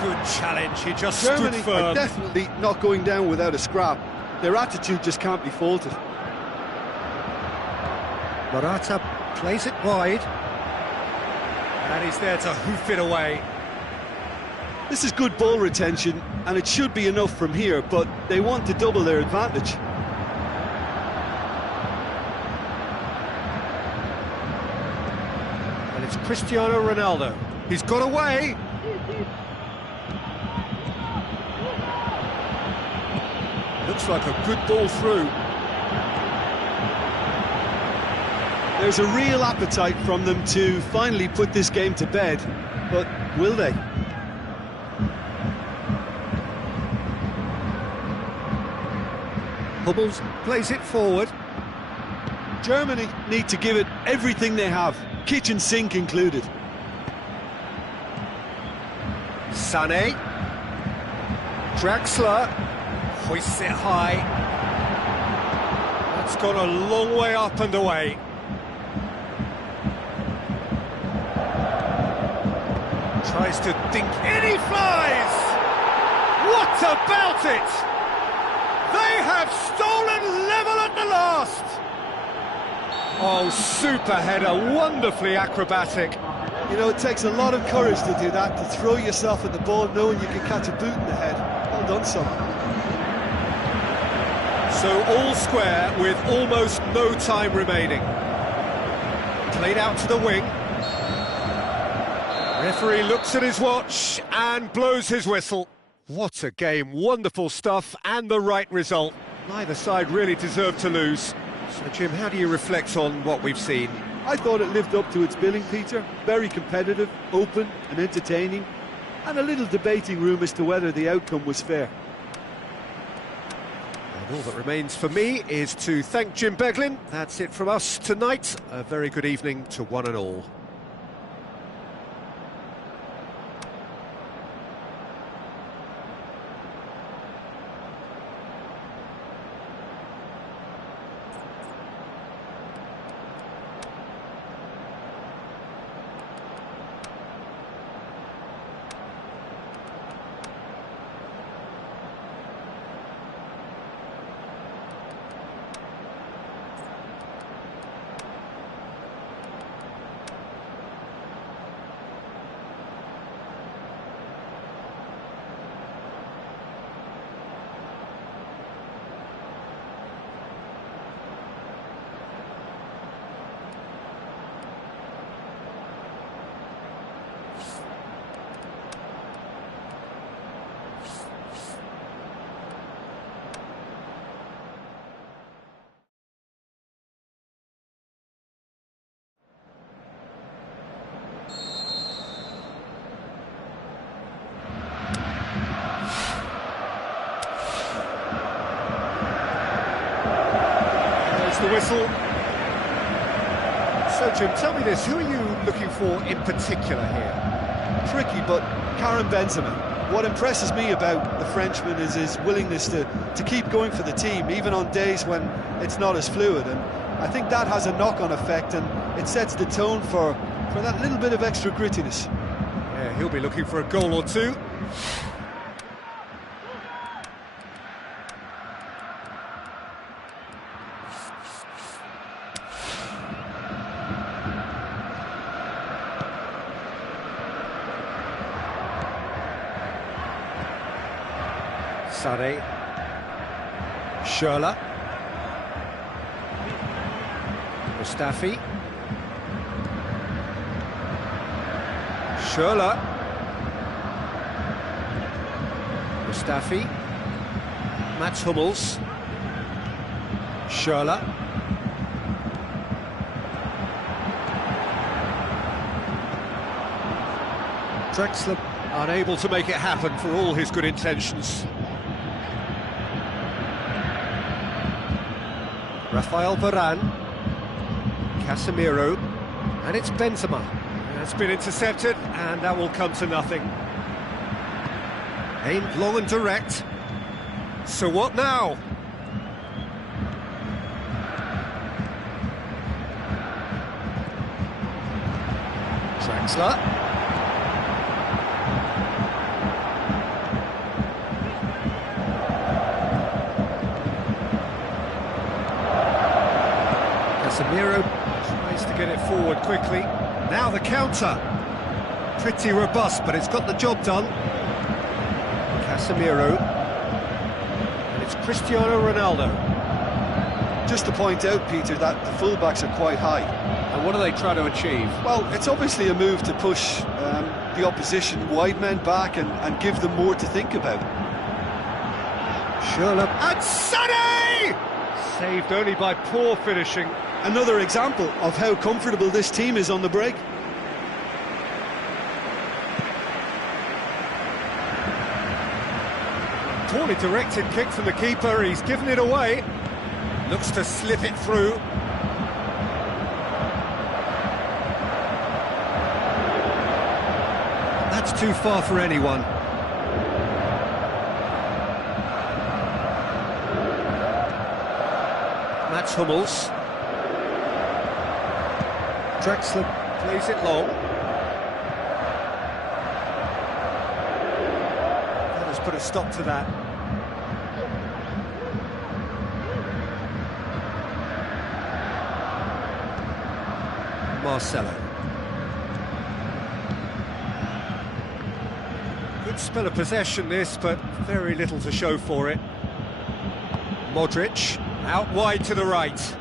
Good challenge, he just Germany stood firm. are definitely not going down without a scrap. Their attitude just can't be faulted. Morata plays it wide. And he's there to hoof it away. This is good ball retention, and it should be enough from here, but they want to double their advantage. And it's Cristiano Ronaldo. He's got away. Looks like a good ball through. There's a real appetite from them to finally put this game to bed, but will they? Hummels plays it forward. Germany need to give it everything they have, kitchen sink included. Sané. Draxler hoists it high. That's gone a long way up and away. Tries to dink in, he flies! What about it? They have stolen level at the last! Oh, super header, wonderfully acrobatic. You know, it takes a lot of courage to do that, to throw yourself at the ball knowing you can catch a boot in the head. Well done, son. So all square with almost no time remaining. Played out to the wing. Referee looks at his watch and blows his whistle. What a game, wonderful stuff and the right result. Neither side really deserved to lose. So Jim, how do you reflect on what we've seen? I thought it lived up to its billing, Peter. Very competitive, open and entertaining, and a little debating room as to whether the outcome was fair. And all that remains for me is to thank Jim Beglin. That's it from us tonight. A very good evening to one and all. The whistle. So Jim, tell me this, who are you looking for in particular here? Tricky, but Karim Benzema. What impresses me about the Frenchman is his willingness to keep going for the team, even on days when it's not as fluid, and I think that has a knock-on effect, and it sets the tone for that little bit of extra grittiness. Yeah, he'll be looking for a goal or two. Sané. Schürrle. Mustafi. Schürrle. Mustafi. Mats Hummels. Schürrle. Drexler unable to make it happen for all his good intentions. Rafael Varane. Casemiro. And it's Benzema. That's been intercepted, and that will come to nothing. Aimed long and direct. So what now? Draxler. Casemiro tries to get it forward quickly. Now the counter. Pretty robust, but it's got the job done. Casemiro. And it's Cristiano Ronaldo. Just to point out, Peter, that the fullbacks are quite high. And what do they try to achieve? Well, it's obviously a move to push the opposition wide men back and give them more to think about. Schürrle. And Sané! Saved only by poor finishing. Another example of how comfortable this team is on the break. Poorly directed kick from the keeper, he's given it away. Looks to slip it through. That's too far for anyone. Mats Hummels. Drexler plays it long. That has put a stop to that. Marcelo. Good spell of possession this, but very little to show for it. Modric, out wide to the right.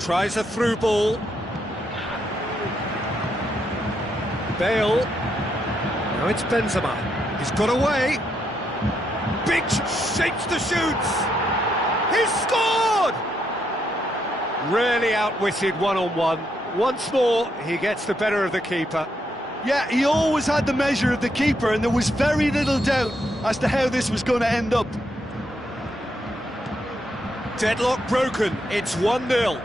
Tries a through ball. Bale. Now it's Benzema. He's got away. Big shapes to shoot. He's scored! Really outwitted one-on-one. Once more, he gets the better of the keeper. Yeah, he always had the measure of the keeper, and there was very little doubt as to how this was going to end up. Deadlock broken. It's 1-0.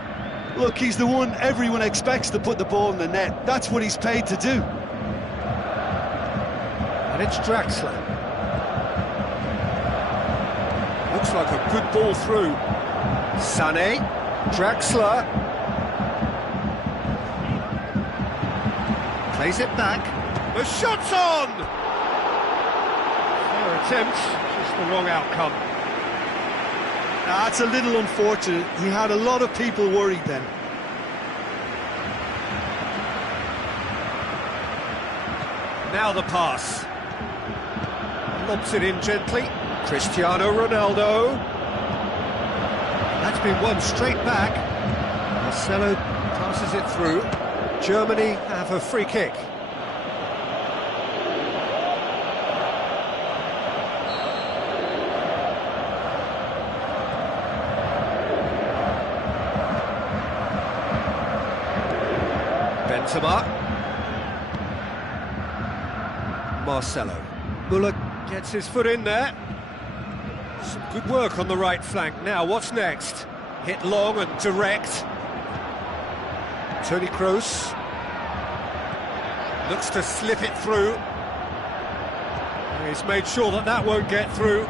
Look, he's the one everyone expects to put the ball in the net. That's what he's paid to do. And it's Draxler. Looks like a good ball through. Sané. Draxler. Plays it back. The shot's on! Fair attempt, just the wrong outcome. That's a little unfortunate. He had a lot of people worried then. Now the pass. Lobs it in gently. Cristiano Ronaldo. That's been won straight back. Marcelo passes it through. Germany have a free kick. Benzema. Marcelo. Müller gets his foot in there. Some good work on the right flank. Now, what's next? Hit long and direct. Toni Kroos. Looks to slip it through. He's made sure that that won't get through.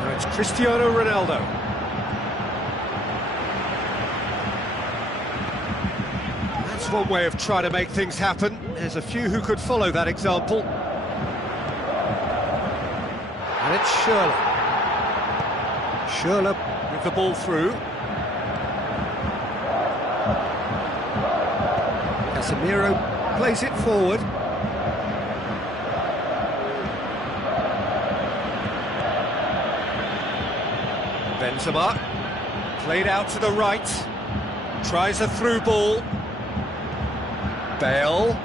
Now it's Cristiano Ronaldo. That's one way of trying to make things happen. There's a few who could follow that example. And it's Schürrle. Schürrle with the ball through. Casemiro plays it forward. Benzema, played out to the right, tries a through ball. Bale,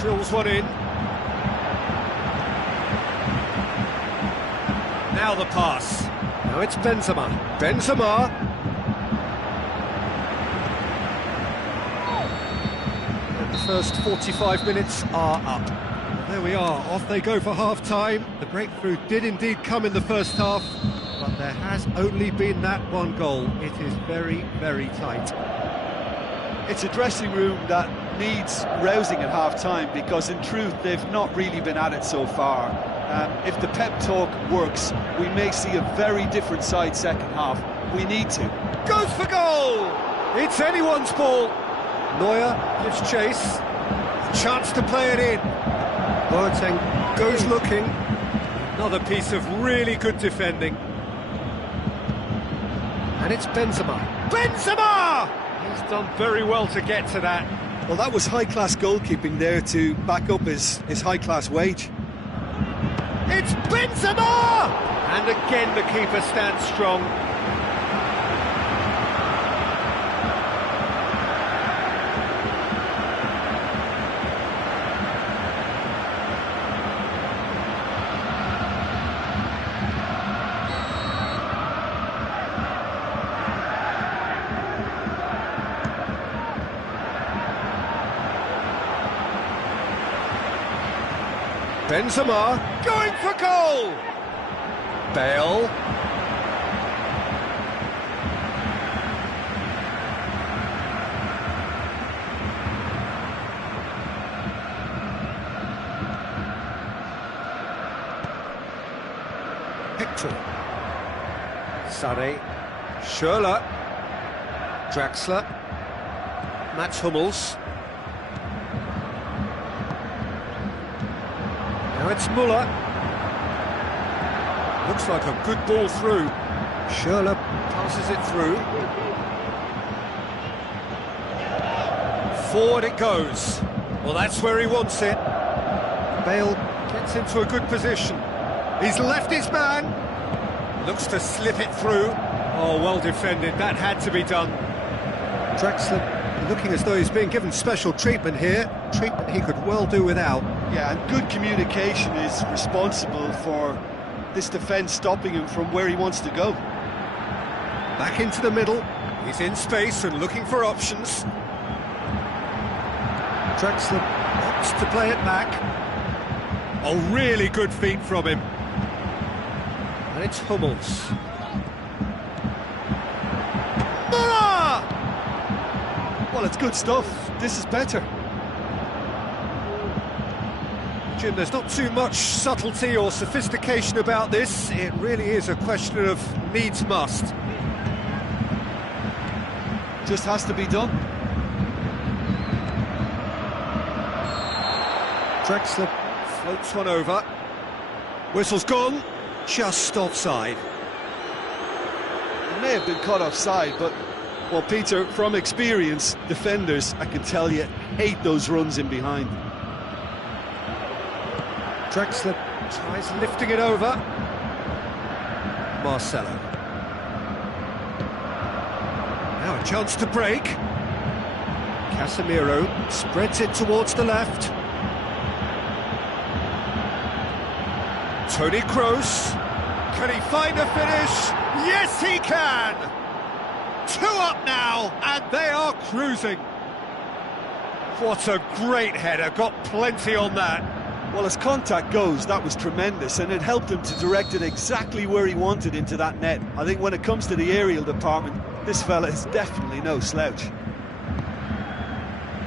drills one in. Now the pass. Now it's Benzema. Benzema. And the first 45 minutes are up. There we are, off they go for half-time. The breakthrough did indeed come in the first half, but there has only been that one goal. It is very, very tight. It's a dressing room that needs rousing at half-time, because in truth they've not really been at it so far. If the pep talk works, we may see a very different side second half. We need to. Goes for goal! It's anyone's ball. Neuer gives chase. Chance to play it in. Boateng goes looking. Another piece of really good defending. And it's Benzema. Benzema! He's done very well to get to that. Well, that was high-class goalkeeping there to back up his high-class wage. It's Benzema! And again the keeper stands strong. Benzema going for goal! Bale. Hector. Sarri. Schürrle. Draxler. Mats Hummels. Now it's Müller. Looks like a good ball through. Schürrle passes it through. Forward it goes. Well, that's where he wants it. Bale gets into a good position. He's left his man. Looks to slip it through. Oh, well defended. That had to be done. Draxler looking as though he's being given special treatment here. Treatment he could well do without. Yeah, and good communication is responsible for this defence stopping him from where he wants to go. Back into the middle. He's in space and looking for options. Draxler opts to play it back. Oh, really good feet from him. And it's Hummels. Müller! Well, it's good stuff. This is better. Jim, there's not too much subtlety or sophistication about this. It really is a question of needs must. Just has to be done. Draxler floats one over. Whistle's gone. Just offside. It may have been caught offside, but, well, Peter, from experience, defenders, I can tell you, hate those runs in behind. Draxler tries lifting it over. Marcelo. Now a chance to break. Casemiro spreads it towards the left. Toni Kroos. Can he find a finish? Yes, he can! 2 up now, and they are cruising. What a great header, got plenty on that. Well, as contact goes, that was tremendous, and it helped him to direct it exactly where he wanted into that net. I think when it comes to the aerial department, this fella is definitely no slouch.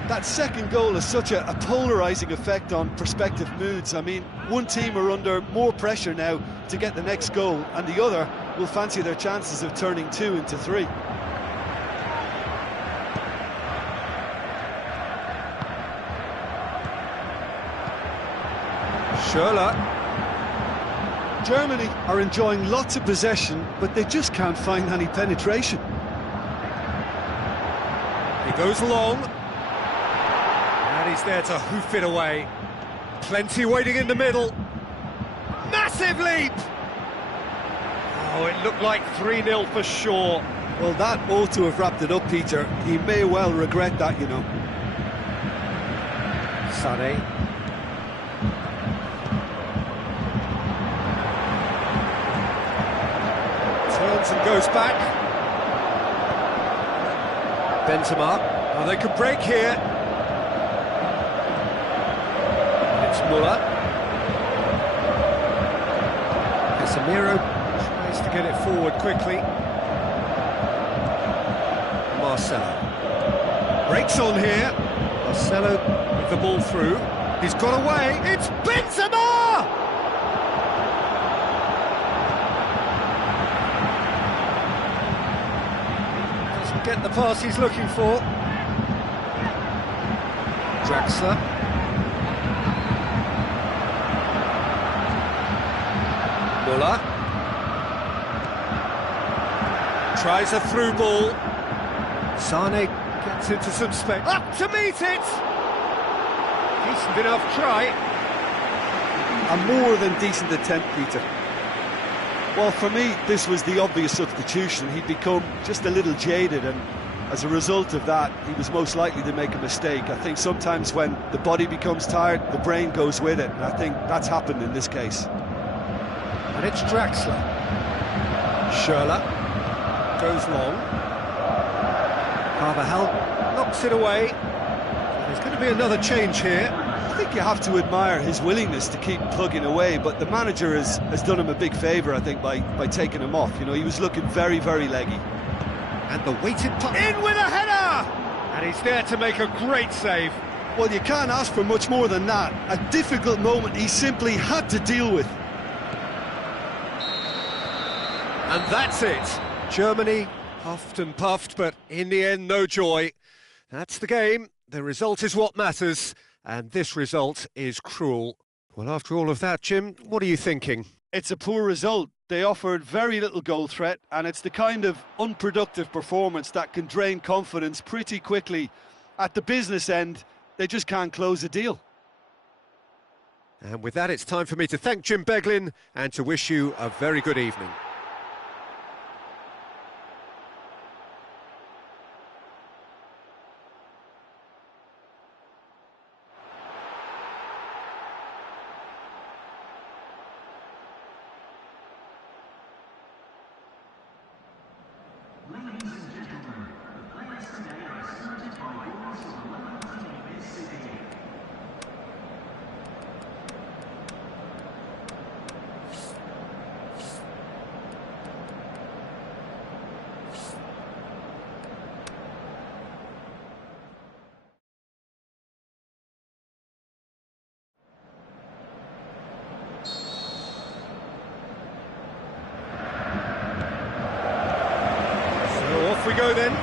That second goal has such a polarising effect on prospective moods. I mean, one team are under more pressure now to get the next goal, and the other will fancy their chances of turning 2 into 3. Schürrle. Germany are enjoying lots of possession, but they just can't find any penetration. He goes long. And he's there to hoof it away. Plenty waiting in the middle. Massive leap! Oh, it looked like 3-0 for sure. Well, that ought to have wrapped it up, Peter. He may well regret that, you know. Sané. Turns and goes back. Benzema. Oh, they could break here. It's Muller. Casemiro tries to get it forward quickly. Marcelo. Breaks on here. Marcelo with the ball through. He's got away. It's Benzema! Doesn't get the pass he's looking for. Draxler. Muller. Tries a through ball. Sané gets into some space. Up to meet it! Decent enough try. A more than decent attempt, Peter. Well, for me, this was the obvious substitution. He'd become just a little jaded, and as a result of that, he was most likely to make a mistake. I think sometimes when the body becomes tired, the brain goes with it, and I think that's happened in this case. And it's Draxler. Schürrle goes long. Carvajal knocks it away. There's going to be another change here. I think you have to admire his willingness to keep plugging away, but the manager has done him a big favour, I think, by taking him off. You know, he was looking very, very leggy. And the weighted puck in with a header! And he's there to make a great save. Well, you can't ask for much more than that. A difficult moment he simply had to deal with. And that's it. Germany huffed and puffed, but in the end, no joy. That's the game. The result is what matters, and this result is cruel. Well, after all of that, Jim, what are you thinking? It's a poor result. They offered very little goal threat, and it's the kind of unproductive performance that can drain confidence pretty quickly. At the business end, they just can't close a deal. And with that, it's time for me to thank Jim Beglin and to wish you a very good evening. Ladies and gentlemen, the players today are escorted by goals of the London team in this city. Off we go then.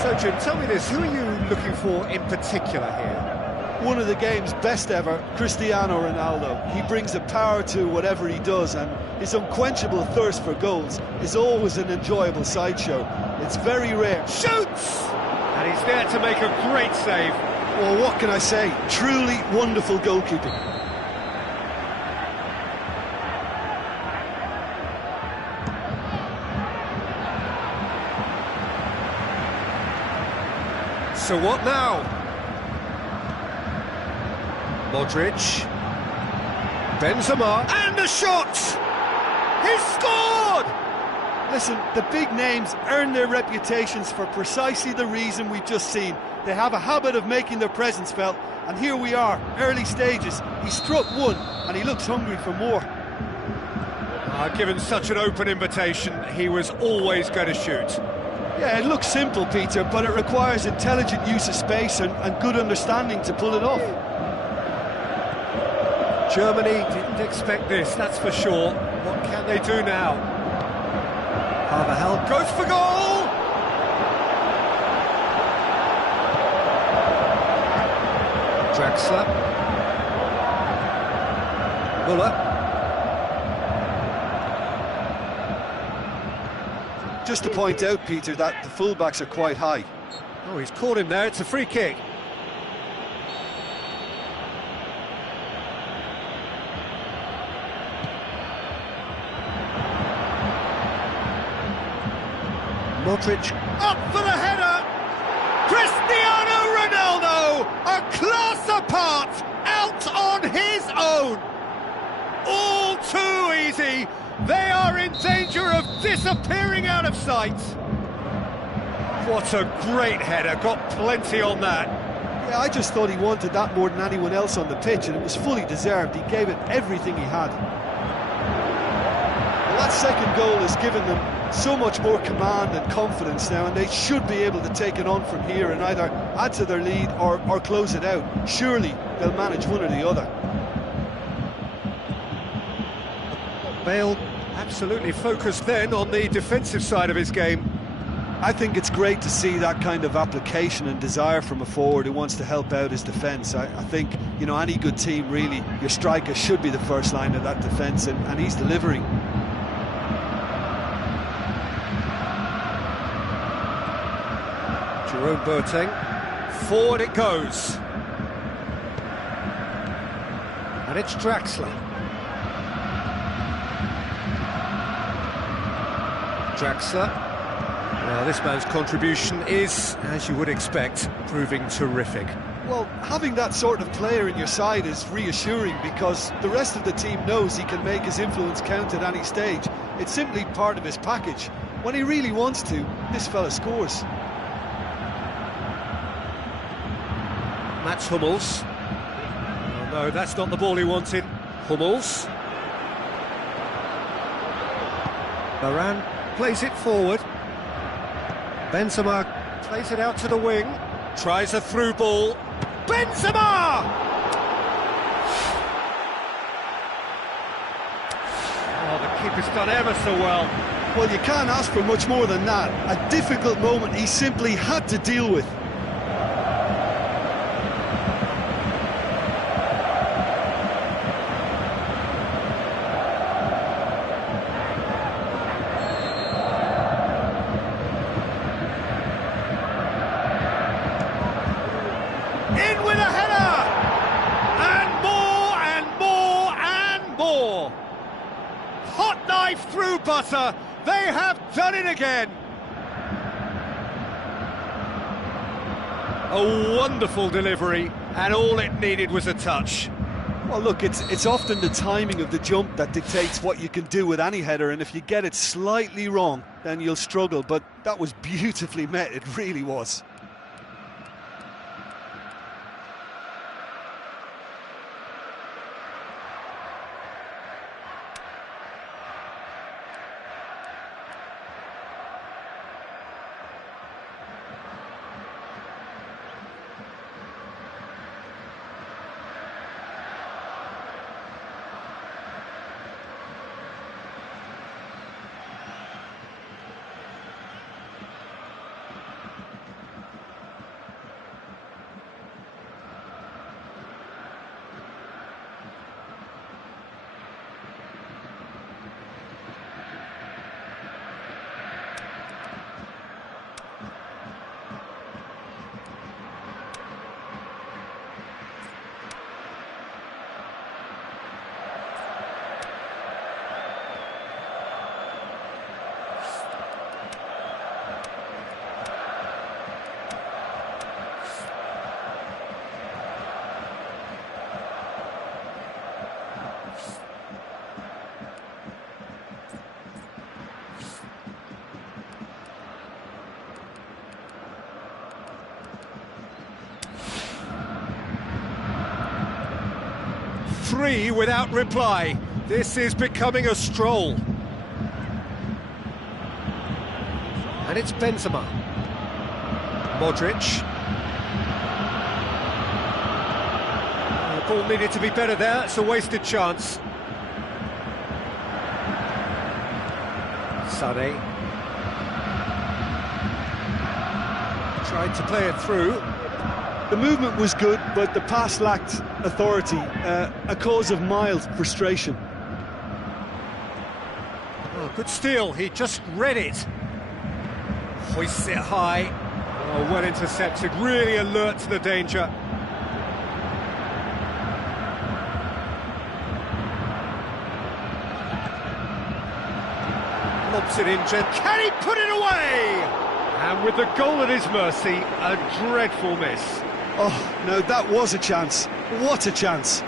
So Jim, tell me this, who are you looking for in particular here? One of the game's best ever, Cristiano Ronaldo. He brings a power to whatever he does, and his unquenchable thirst for goals is always an enjoyable sideshow. It's very rare. Shoots! And he's there to make a great save. Well, what can I say? Truly wonderful goalkeeping. So what now? Modric. Benzema. And a shot! He's scored! Listen, the big names earn their reputations for precisely the reason we've just seen. They have a habit of making their presence felt, and here we are, early stages. He struck one, and he looks hungry for more. Given such an open invitation, he was always going to shoot. Yeah, it looks simple, Peter, but it requires intelligent use of space and good understanding to pull it off. Germany didn't expect this, that's for sure. What can they do now? Carvajal goes for goal! Draxler. Muller. Just to point out, Peter, that the fullbacks are quite high. Oh, he's caught him there, it's a free kick. Modric up for the header! Cristiano Ronaldo, a class apart, out on his own! All too easy, they are in danger of disappearing out of sight. What a great header, got plenty on that. Yeah, I just thought he wanted that more than anyone else on the pitch, and it was fully deserved. He gave it everything he had. Well, that second goal has given them so much more command and confidence now, and they should be able to take it on from here and either add to their lead or close it out. Surely they'll manage one or the other. Bale absolutely focused then on the defensive side of his game. I think it's great to see that kind of application and desire from a forward who wants to help out his defence. I think, you know, any good team, really, your striker should be the first line of that defence, and he's delivering. Jerome Boateng, forward it goes. And it's Draxler. Well, this man's contribution is, as you would expect, proving terrific. Well, having that sort of player in your side is reassuring because the rest of the team knows he can make his influence count at any stage. It's simply part of his package. When he really wants to, this fella scores. Mats Hummels. Oh, no, that's not the ball he wanted. Hummels. Varane plays it forward. Benzema plays it out to the wing. Tries a through ball. Benzema! Oh, the keeper's done ever so well. Well, you can't ask for much more than that. A difficult moment he simply had to deal with. In with a header! And more and more and more! Hot knife through butter! They have done it again! A wonderful delivery, and all it needed was a touch. Well, look, it's often the timing of the jump that dictates what you can do with any header, and if you get it slightly wrong, then you'll struggle, but that was beautifully met, it really was. Three without reply. This is becoming a stroll. And it's Benzema. Modric. The ball needed to be better there. It's a wasted chance. Sané. Tried to play it through. The movement was good, but the pass lacked authority, a cause of mild frustration. Oh, good steal, he just read it. Hoists it high. Oh, well intercepted, really alert to the danger. Lob Lobs it in, can he put it away? And with the goal at his mercy, a dreadful miss. Oh, no, that was a chance. What a chance.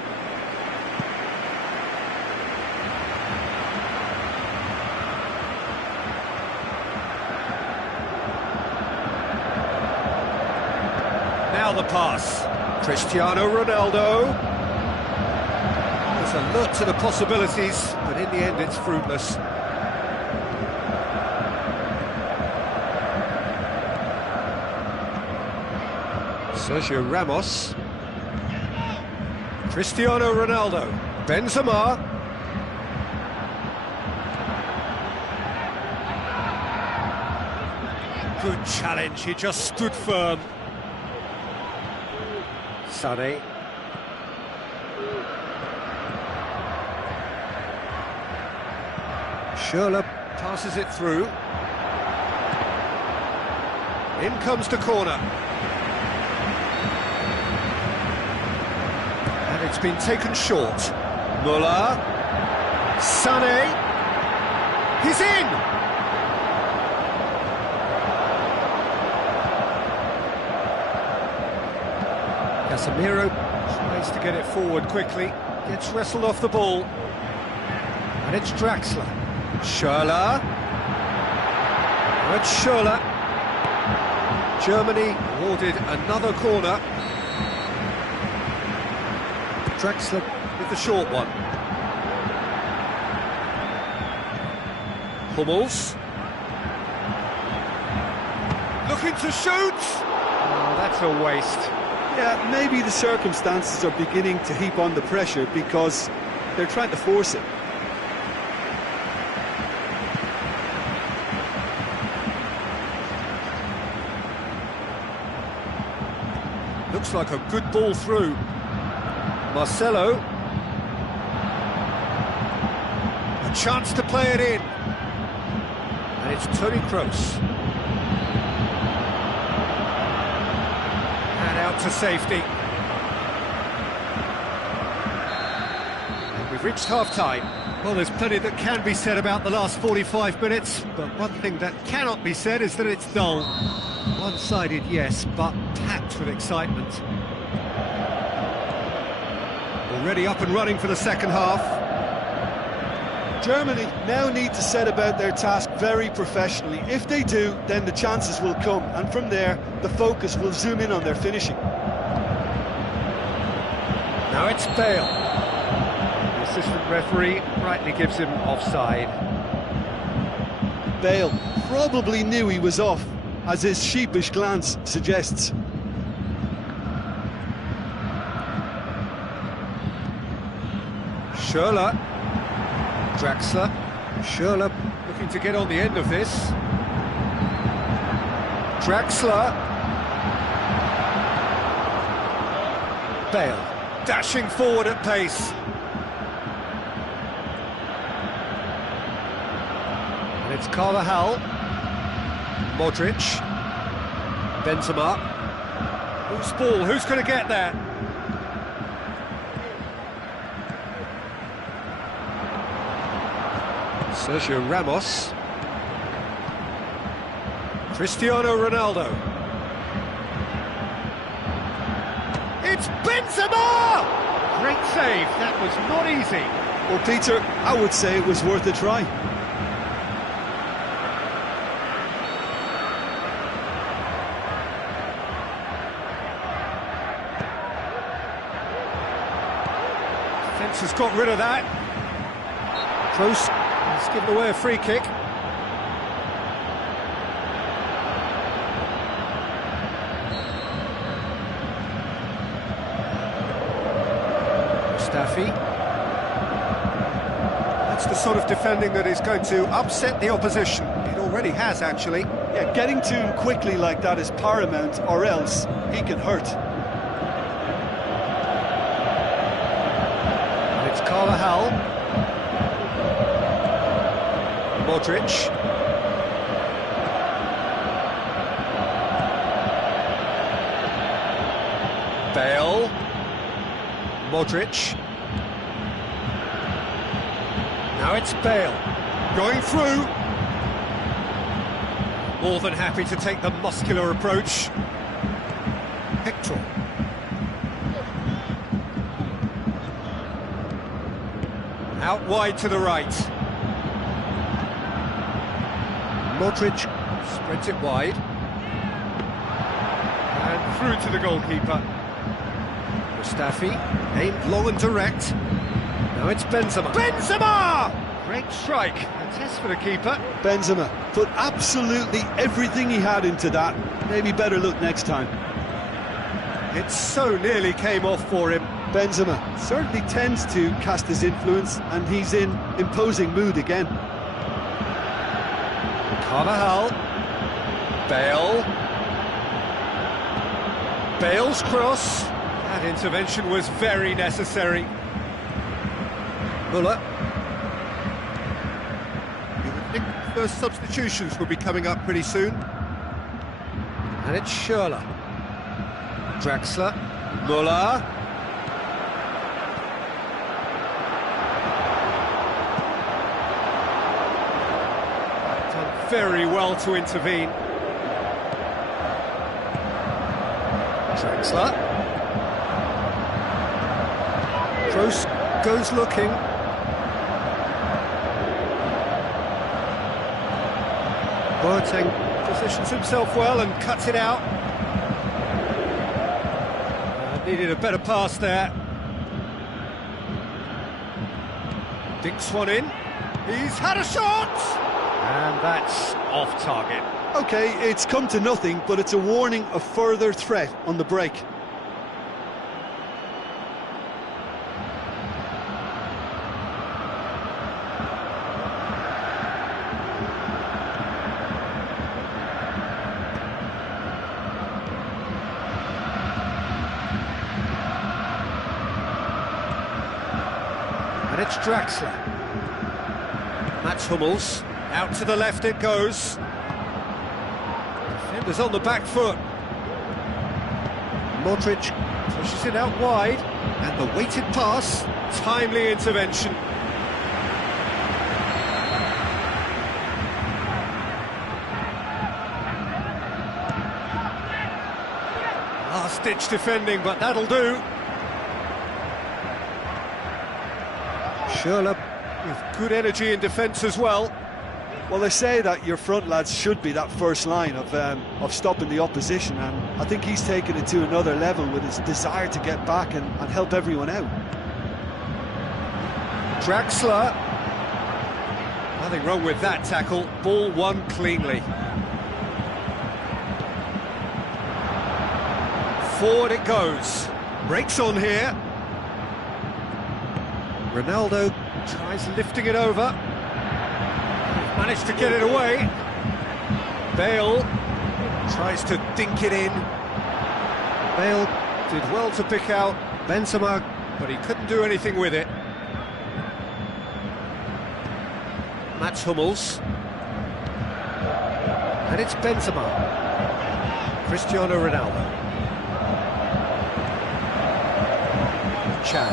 Now the pass. Cristiano Ronaldo. There's a lot to the possibilities, but in the end it's fruitless. Sergio Ramos. Cristiano Ronaldo. Benzema. Good challenge, he just stood firm. Sané. Schürrle passes it through. In comes the corner. And it's been taken short. Müller. Sané. He's in! Casemiro tries to get it forward quickly, gets wrestled off the ball, and it's Draxler. Schürrle. It's Schürrle. Germany awarded another corner. Draxler with the short one. Hummels. Looking to shoot! Oh, that's a waste. Yeah, maybe the circumstances are beginning to heap on the pressure because they're trying to force it. Looks like a good ball through. Marcelo. A chance to play it in. And it's Toni Kroos. And out to safety. And we've reached half-time. Well, there's plenty that can be said about the last 45 minutes, but one thing that cannot be said is that it's dull. One-sided, yes, but packed with excitement. Already up and running for the second half. Germany now need to set about their task very professionally. If they do, then the chances will come, and from there, the focus will zoom in on their finishing. Now it's Bale. The assistant referee rightly gives him offside. Bale probably knew he was off, as his sheepish glance suggests. Schürrle. Draxler. Schürrle looking to get on the end of this. Draxler. Bale dashing forward at pace. And it's Carvajal. Modric. Benzema. Who's ball? Who's going to get there? Sergio Ramos. Cristiano Ronaldo. It's Benzema! Great save, that was not easy. Well, Peter, I would say it was worth a try. Defence has got rid of that. Kroos has given away a free kick. Mustafi. That's the sort of defending that is going to upset the opposition. It already has, actually. Yeah, getting to him quickly like that is paramount, or else he can hurt. And it's Carvajal. Modric. Bale. Modric. Now it's Bale. Going through. More than happy to take the muscular approach. Hector. Out wide to the right. Modric spreads it wide. And through to the goalkeeper. Mustafi, aimed long and direct. Now it's Benzema. Benzema! Great strike. A test for the keeper. Benzema put absolutely everything he had into that. Maybe better look next time. It so nearly came off for him. Benzema certainly tends to cast his influence, and he's in imposing mood again. Carvajal. Bale. Bale's cross. That intervention was very necessary. Muller. You would think first substitutions will be coming up pretty soon. And it's Schürrle. Draxler. Muller. Done very well to intervene. Draxler. Kroos goes looking. Boateng positions himself well and cuts it out. Needed a better pass there. Dinks one in. He's had a shot! And that's off target. Okay, it's come to nothing, but it's a warning of further threat on the break. And it's Draxler. Mats Hummels. Out to the left it goes. Defenders on the back foot. Modric pushes it out wide. And the weighted pass. Timely intervention. Last-ditch defending, but that'll do. Schürrle with good energy in defence as well. Well, they say that your front lads should be that first line of stopping the opposition, and I think he's taken it to another level with his desire to get back and help everyone out. Draxler. Nothing wrong with that tackle. Ball won cleanly. Forward it goes. Breaks on here. Ronaldo tries lifting it over. Managed to get it away. Bale tries to dink it in. Bale did well to pick out Benzema, but he couldn't do anything with it. Mats Hummels. And it's Benzema. Cristiano Ronaldo. Chan.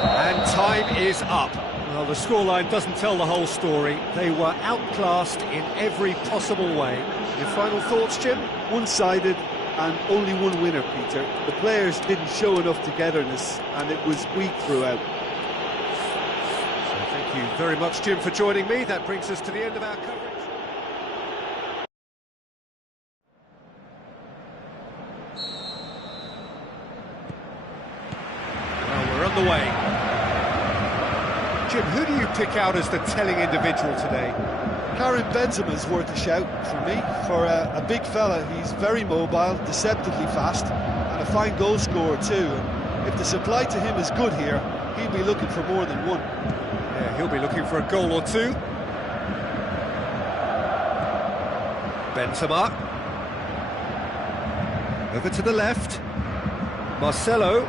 And time is up. Well, the scoreline doesn't tell the whole story. They were outclassed in every possible way. Your final thoughts, Jim? One-sided and only one winner, Peter. The players didn't show enough togetherness, and it was weak throughout. So thank you very much, Jim, for joining me. That brings us to the end of our coverage. Well, we're on the way. Jim, who do you pick out as the telling individual today? Karim Benzema's worth a shout for me. For a big fella, he's very mobile, deceptively fast, and a fine goal scorer too. And if the supply to him is good here, he'll be looking for more than one. Yeah, he'll be looking for a goal or two. Benzema. Over to the left. Marcelo.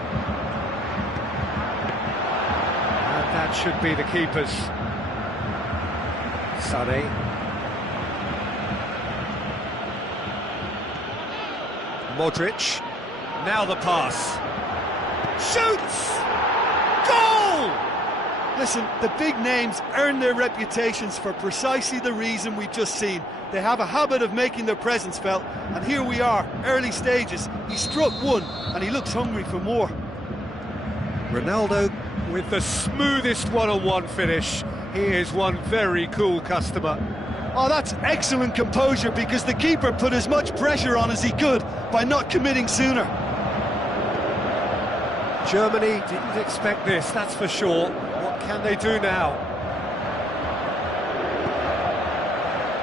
That should be the keepers. Sané. Modric. Now the pass. Shoots! Goal! Listen, the big names earn their reputations for precisely the reason we've just seen. They have a habit of making their presence felt, and here we are, early stages. He struck one, and he looks hungry for more. Ronaldo with the smoothest one-on-one finish. He is one very cool customer. Oh, that's excellent composure, because the keeper put as much pressure on as he could by not committing sooner. Germany didn't expect this, that's for sure. What can they do now?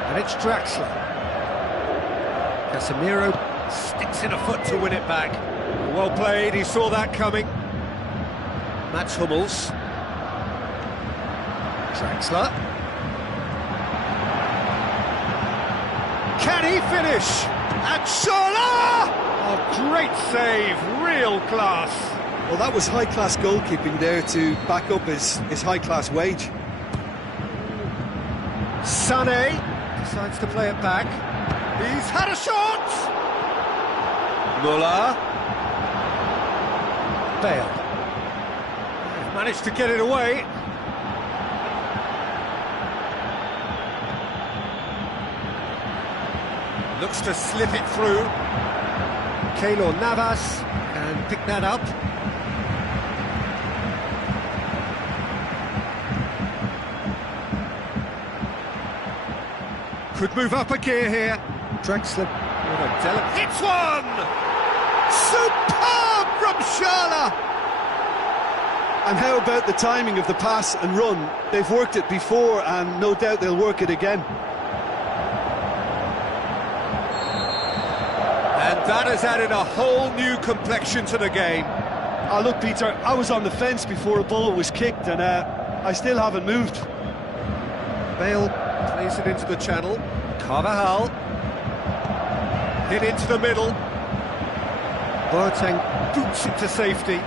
And it's Draxler. Casemiro sticks in a foot to win it back. Well played, he saw that coming. Mats Hummels. Draxler. Can he finish? And Scholler! Oh, great save, real class. Well, that was high-class goalkeeping there to back up his high-class wage. Sané decides to play it back. He's had a shot! Muller. Bale. They've managed to get it away. Looks to slip it through. Keylor Navas can pick that up. Could move up a gear here. Draxler with a delicate... Hits one! Superb from Scholler! And how about the timing of the pass and run? They've worked it before, and no doubt they'll work it again. And that has added a whole new complexion to the game. Oh, look, Peter, I was on the fence before a ball was kicked, and I still haven't moved. Bale plays it into the channel. Carvajal. Hit into the middle. Boateng boots it to safety.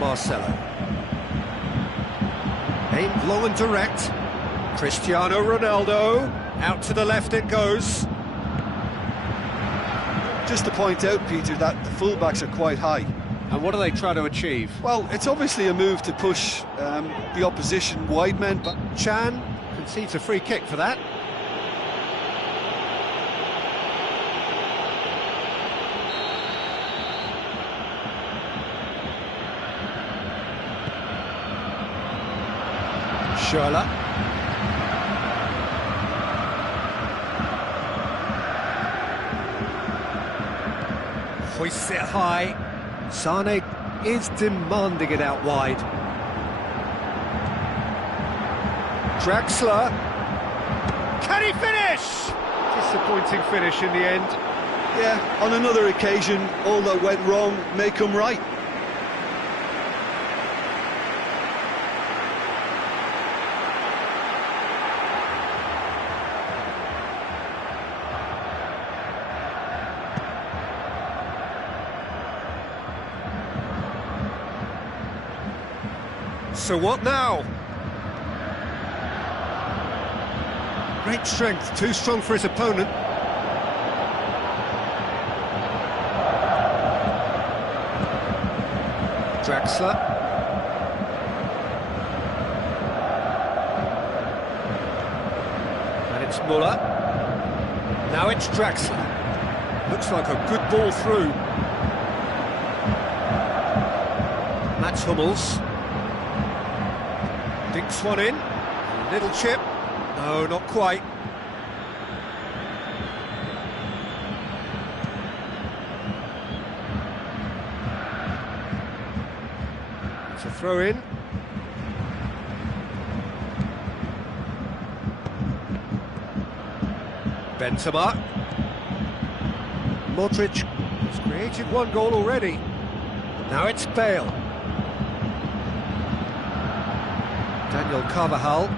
Marcelo. Aimed low and direct. Cristiano Ronaldo. Out to the left it goes. Just to point out, Peter, that the fullbacks are quite high. And what do they try to achieve? Well, it's obviously a move to push the opposition wide men, but Chan concedes a free kick for that. Scholler. Hoists it high. Sané is demanding it out wide. Draxler. Can he finish? Disappointing finish in the end. yeah, on another occasion, all that went wrong may come right. So what now? Great strength, too strong for his opponent. Draxler. And it's Muller. Now it's Draxler. Looks like a good ball through. Mats Hummels. Dinks one in. Little chip. No, not quite. It's a throw in. Benzema. Modric has created one goal already. Now it's Bale. Daniel Carvajal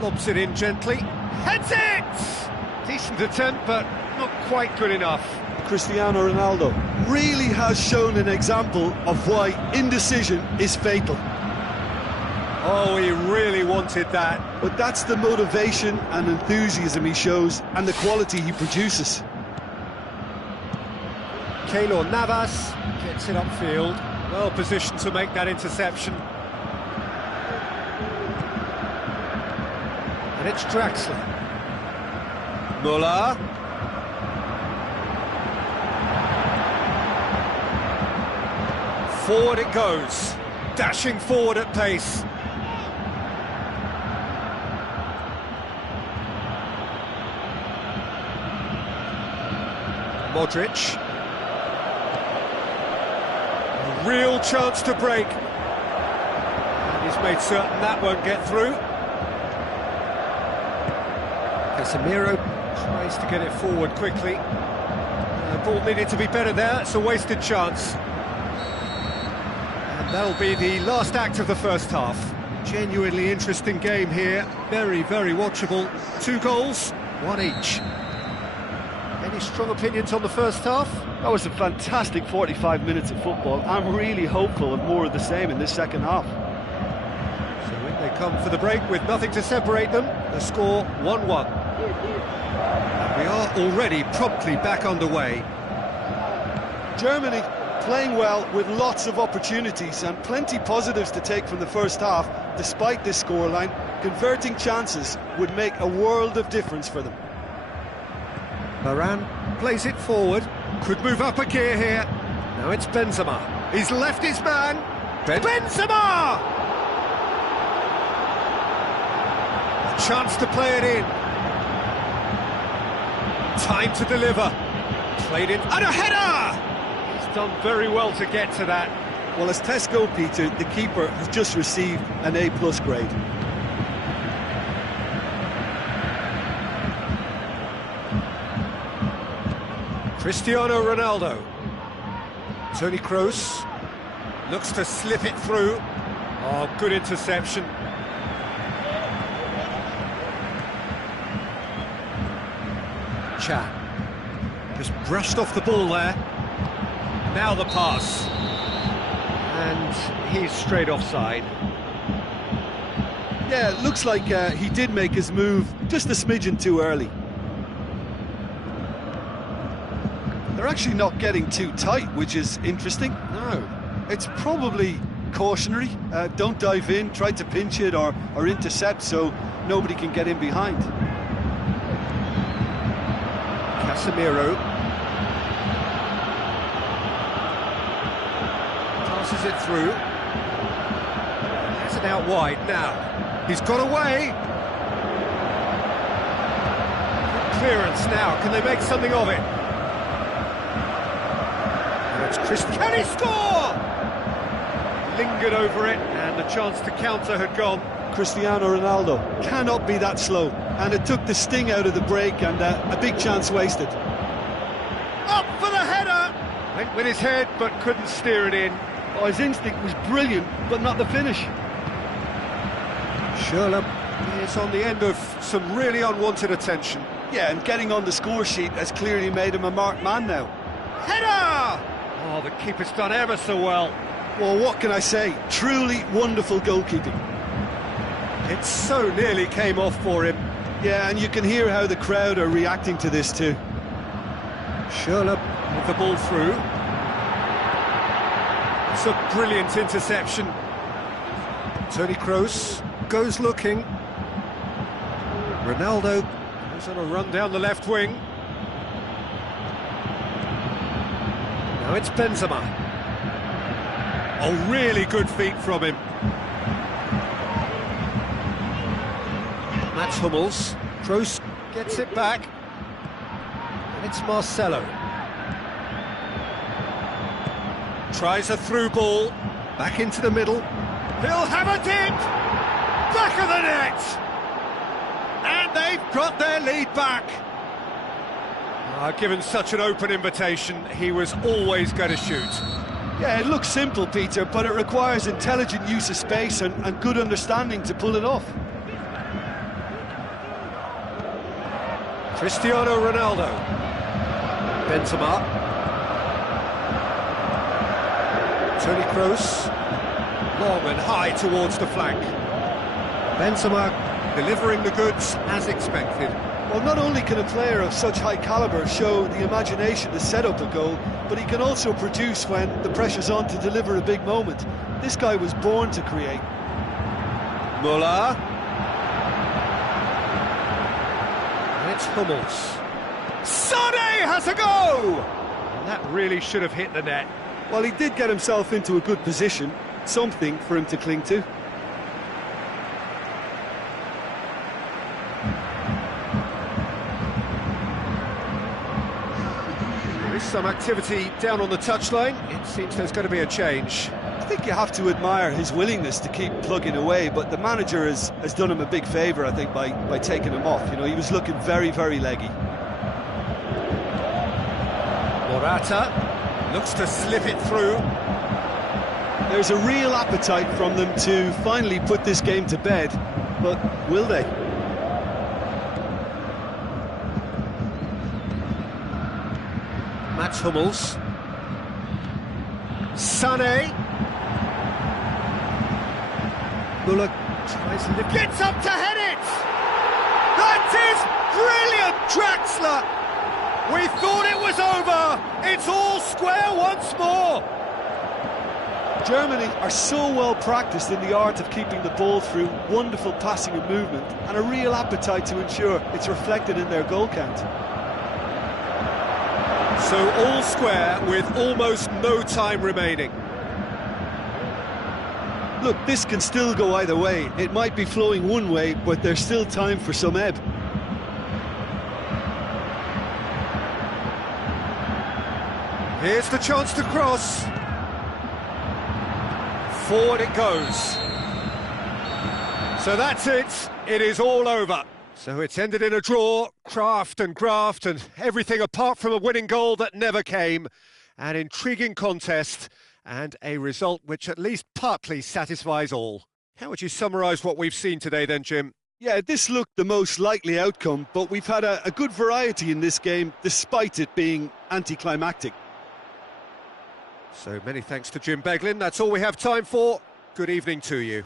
lobs it in gently. Heads it! Decent attempt, but not quite good enough. Cristiano Ronaldo really has shown an example of why indecision is fatal. Oh, he really wanted that. But that's the motivation and enthusiasm he shows, and the quality he produces. Keylor Navas gets it upfield. Well positioned to make that interception. And it's Draxler. Muller. Forward it goes, dashing forward at pace. Modric. A real chance to break. And he's made certain that won't get through. Casemiro tries to get it forward quickly. The ball needed to be better there, it's a wasted chance. And that'll be the last act of the first half. Genuinely interesting game here, very, very watchable. 2 goals, 1 each. Any strong opinions on the first half? That was a fantastic 45 minutes of football. I'm really hopeful of more of the same in this second half. So in they come for the break with nothing to separate them. The score 1-1. And we are already promptly back underway. Germany playing well with lots of opportunities and plenty positives to take from the first half. Despite this scoreline, converting chances would make a world of difference for them. Varane plays it forward, could move up a gear here. Now it's Benzema. He's left his man. Benzema! A chance to play it in. Time to deliver. Played in, and a header! He's done very well to get to that. Well, as tests go, Peter, the keeper has just received an A+ grade. Cristiano Ronaldo. Toni Kroos looks to slip it through. Oh, good interception. Chan just brushed off the ball there. Now the pass. And he's straight offside. Yeah, it looks like he did make his move just a smidgen too early. They're actually not getting too tight, which is interesting. No. It's probably cautionary. Don't dive in, try to pinch it or intercept so nobody can get in behind. Casemiro passes it through. Has it out wide now. He's got away. Good clearance now. Can they make something of it? Can he score? Lingered over it, and the chance to counter had gone. Cristiano Ronaldo cannot be that slow, and it took the sting out of the break, and a big chance wasted. Up for the header! Went with his head, but couldn't steer it in. Oh, his instinct was brilliant, but not the finish. Schürrle is on the end of some really unwanted attention. Yeah, and getting on the score sheet has clearly made him a marked man now. Header! Oh, the keeper's done ever so well. Well, what can I say? Truly wonderful goalkeeping. It so nearly came off for him. Yeah, and you can hear how the crowd are reacting to this too. Schürrle with the ball through. It's a brilliant interception. Toni Kroos goes looking. Ronaldo goes on a run down the left wing. Now it's Benzema. Oh, really good feet from him. Mats Hummels. Kroos gets it back. And it's Marcelo. Tries a through ball. Back into the middle. He'll have a dip! Back of the net! And they've got their lead back. Given such an open invitation, he was always going to shoot. Yeah, it looks simple, Peter, but it requires intelligent use of space and good understanding to pull it off. Cristiano Ronaldo. Benzema. Toni Kroos. Long and high towards the flank. Benzema delivering the goods as expected. Well, not only can a player of such high calibre show the imagination to set up a goal, but he can also produce when the pressure's on to deliver a big moment. This guy was born to create. Muller. It's Hummels. Sané has a go! And that really should have hit the net. Well, he did get himself into a good position, something for him to cling to. There is some activity down on the touchline. It seems there's going to be a change. I think you have to admire his willingness to keep plugging away, but the manager has done him a big favour, I think, by taking him off. You know, he was looking very, very leggy. Morata looks to slip it through. There's a real appetite from them to finally put this game to bed, but will they? Mats Hummels. Sané. Müller tries to lift. Gets up to head it! That is brilliant, Draxler! We thought it was over! It's all square once more! Germany are so well practiced in the art of keeping the ball through wonderful passing and movement, and a real appetite to ensure it's reflected in their goal count. So all square with almost no time remaining. Look, this can still go either way. It might be flowing one way, but there's still time for some ebb. Here's the chance to cross. Forward it goes. So that's it. It is all over. So it's ended in a draw, craft and graft and everything apart from a winning goal that never came. An intriguing contest and a result which at least partly satisfies all. How would you summarise what we've seen today then, Jim? Yeah, this looked the most likely outcome, but we've had a good variety in this game, despite it being anticlimactic. So many thanks to Jim Beglin. That's all we have time for. Good evening to you.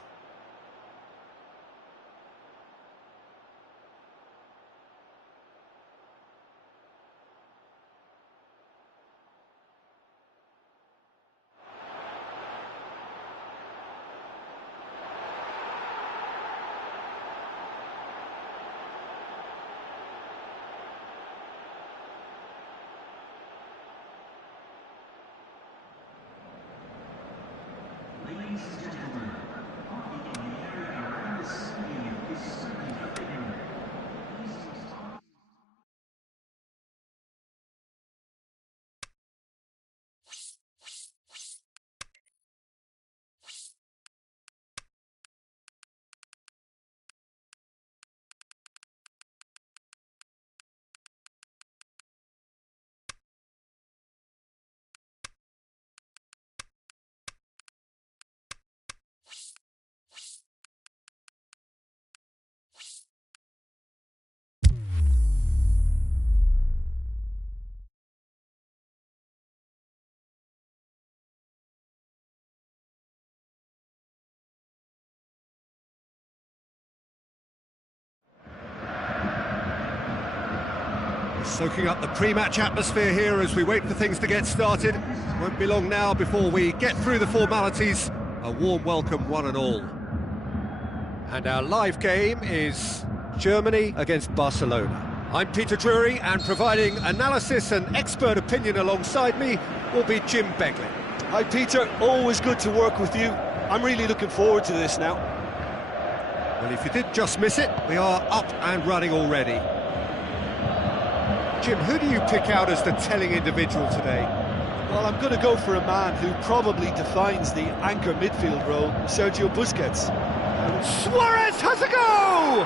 Ladies and gentlemen, parking in the area around the stadium is certainly forbidden. Please take time. Soaking up the pre-match atmosphere here as we wait for things to get started. Won't be long now before we get through the formalities. A warm welcome, one and all. And our live game is Germany against Barcelona. I'm Peter Drury, and providing analysis and expert opinion alongside me will be Jim Beglin. Hi Peter, always good to work with you. I'm really looking forward to this now. Well, if you did just miss it, we are up and running already. Jim, who do you pick out as the telling individual today? Well, I'm going to go for a man who probably defines the anchor midfield role, Sergio Busquets. Suarez has a go!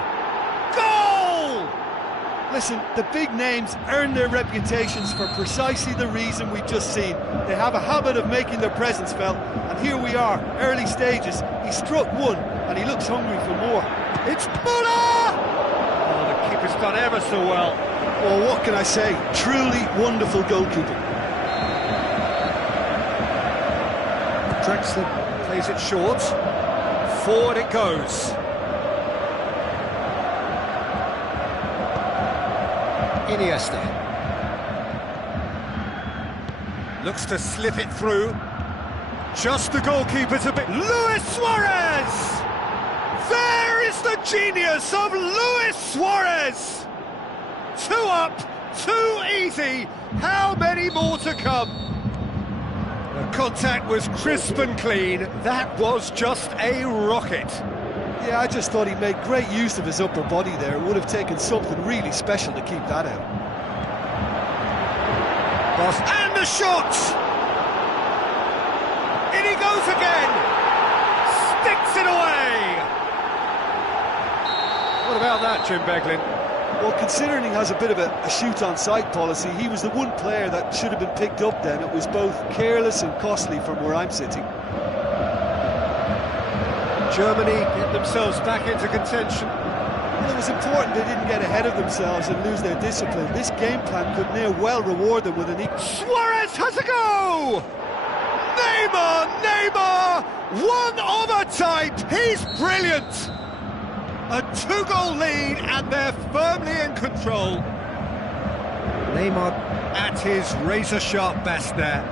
Goal! Listen, the big names earn their reputations for precisely the reason we've just seen. They have a habit of making their presence felt, and here we are, early stages. He struck one, and he looks hungry for more. It's Müller! Oh, the keeper's done ever so well. Well, what can I say? Truly wonderful goalkeeping. Draxler plays it short. Forward it goes. Iniesta. Looks to slip it through. Just the goalkeeper's a bit. Luis 2 up, 2 easy. How many more to come? The contact was crisp and clean. That was just a rocket. Yeah, I just thought he made great use of his upper body there. It would have taken something really special to keep that out. And the shot! In he goes again! Sticks it away! What about that, Jim Beglin? Well, considering he has a bit of a shoot-on-sight policy, he was the one player that should have been picked up then. It was both careless and costly from where I'm sitting. Germany get themselves back into contention. Well, it was important they didn't get ahead of themselves and lose their discipline. This game plan could near well reward them with an equal... Suarez has a go! Neymar! One of a type! He's brilliant! A 2-goal lead and they're firmly in control. Neymar at his razor-sharp best there.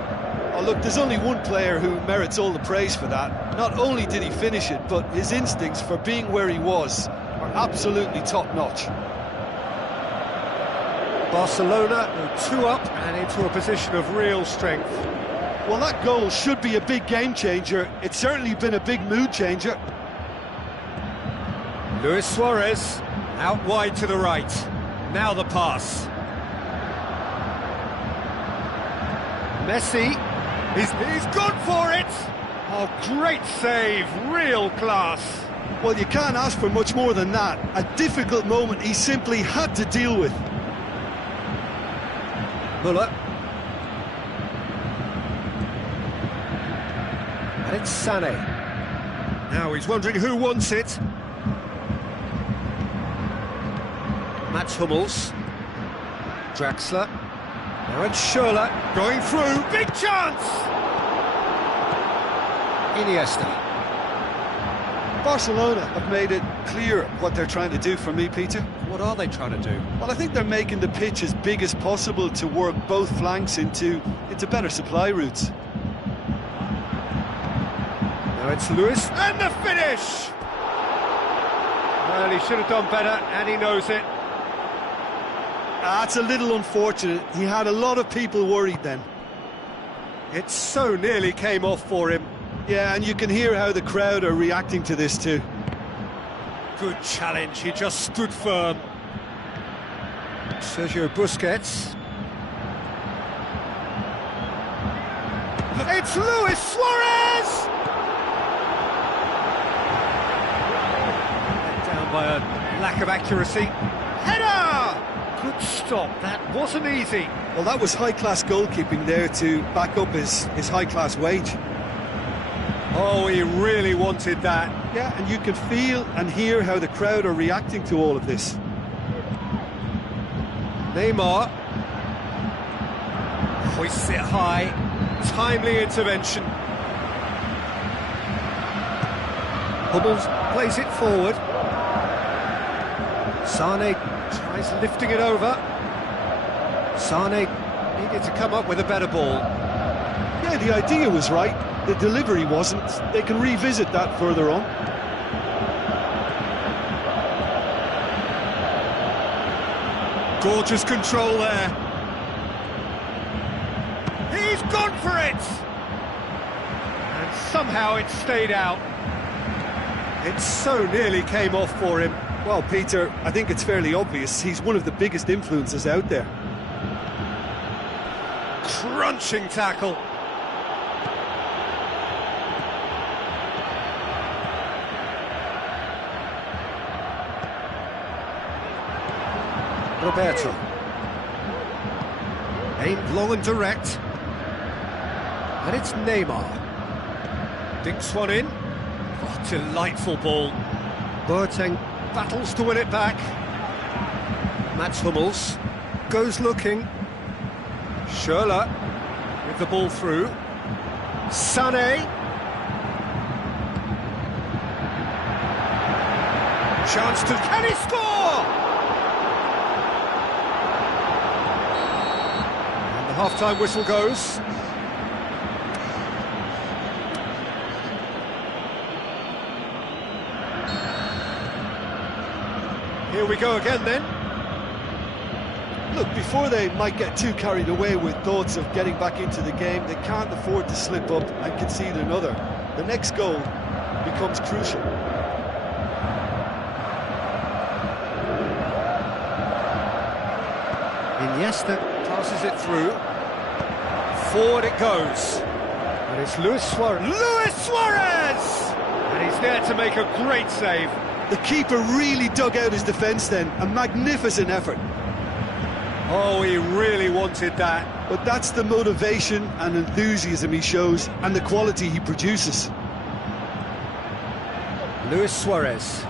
Oh, look, there's only one player who merits all the praise for that. Not only did he finish it, but his instincts for being where he was are absolutely top-notch. Barcelona go 2 up and into a position of real strength. Well, that goal should be a big game-changer. It's certainly been a big mood-changer. Luis Suarez out wide to the right. Now the pass. Messi, he's gone for it! Oh, great save, real class. Well, you can't ask for much more than that. A difficult moment he simply had to deal with. Muller. And it's Sané. Now he's wondering who wants it. Mats Hummels. Draxler. Now it's Schürrle going through. Big chance! Iniesta. Barcelona have made it clear what they're trying to do for me, Peter. What are they trying to do? Well, I think they're making the pitch as big as possible to work both flanks into better supply routes. Now it's Lewis, and the finish! Well, he should have done better, and he knows it. That's a little unfortunate. He had a lot of people worried then. It so nearly came off for him. Yeah, and you can hear how the crowd are reacting to this too. Good challenge, he just stood firm. Sergio Busquets. It's Luis Suarez! Let down by a lack of accuracy. Header! Good stop, that wasn't easy. Well, that was high-class goalkeeping there to back up his high-class wage. Oh, he really wanted that. Yeah, and you can feel and hear how the crowd are reacting to all of this. Neymar hoists it high, timely intervention. Hummels plays it forward. Sané tries lifting it over. Sané needed to come up with a better ball. Yeah, the idea was right. The delivery wasn't. They can revisit that further on. Gorgeous control there. He's gone for it! And somehow it stayed out. It so nearly came off for him. Well, Peter, I think it's fairly obvious. He's one of the biggest influences out there. Crunching tackle. Roberto. Aimed long and direct. And it's Neymar. Dinks one in. Oh, delightful ball. Boateng battles to win it back. Mats Hummels goes looking. Schürrle with the ball through. Sané. Chance to... Can he score? And the half-time whistle goes. Here we go again then. Look, before they might get too carried away with thoughts of getting back into the game, they can't afford to slip up and concede another. The next goal becomes crucial. Iniesta passes it through. Forward it goes. And it's Luis Suarez. Luis Suarez! And he's there to make a great save. The keeper really dug out his defence then. A magnificent effort. Oh, he really wanted that. But that's the motivation and enthusiasm he shows and the quality he produces. Luis Suarez.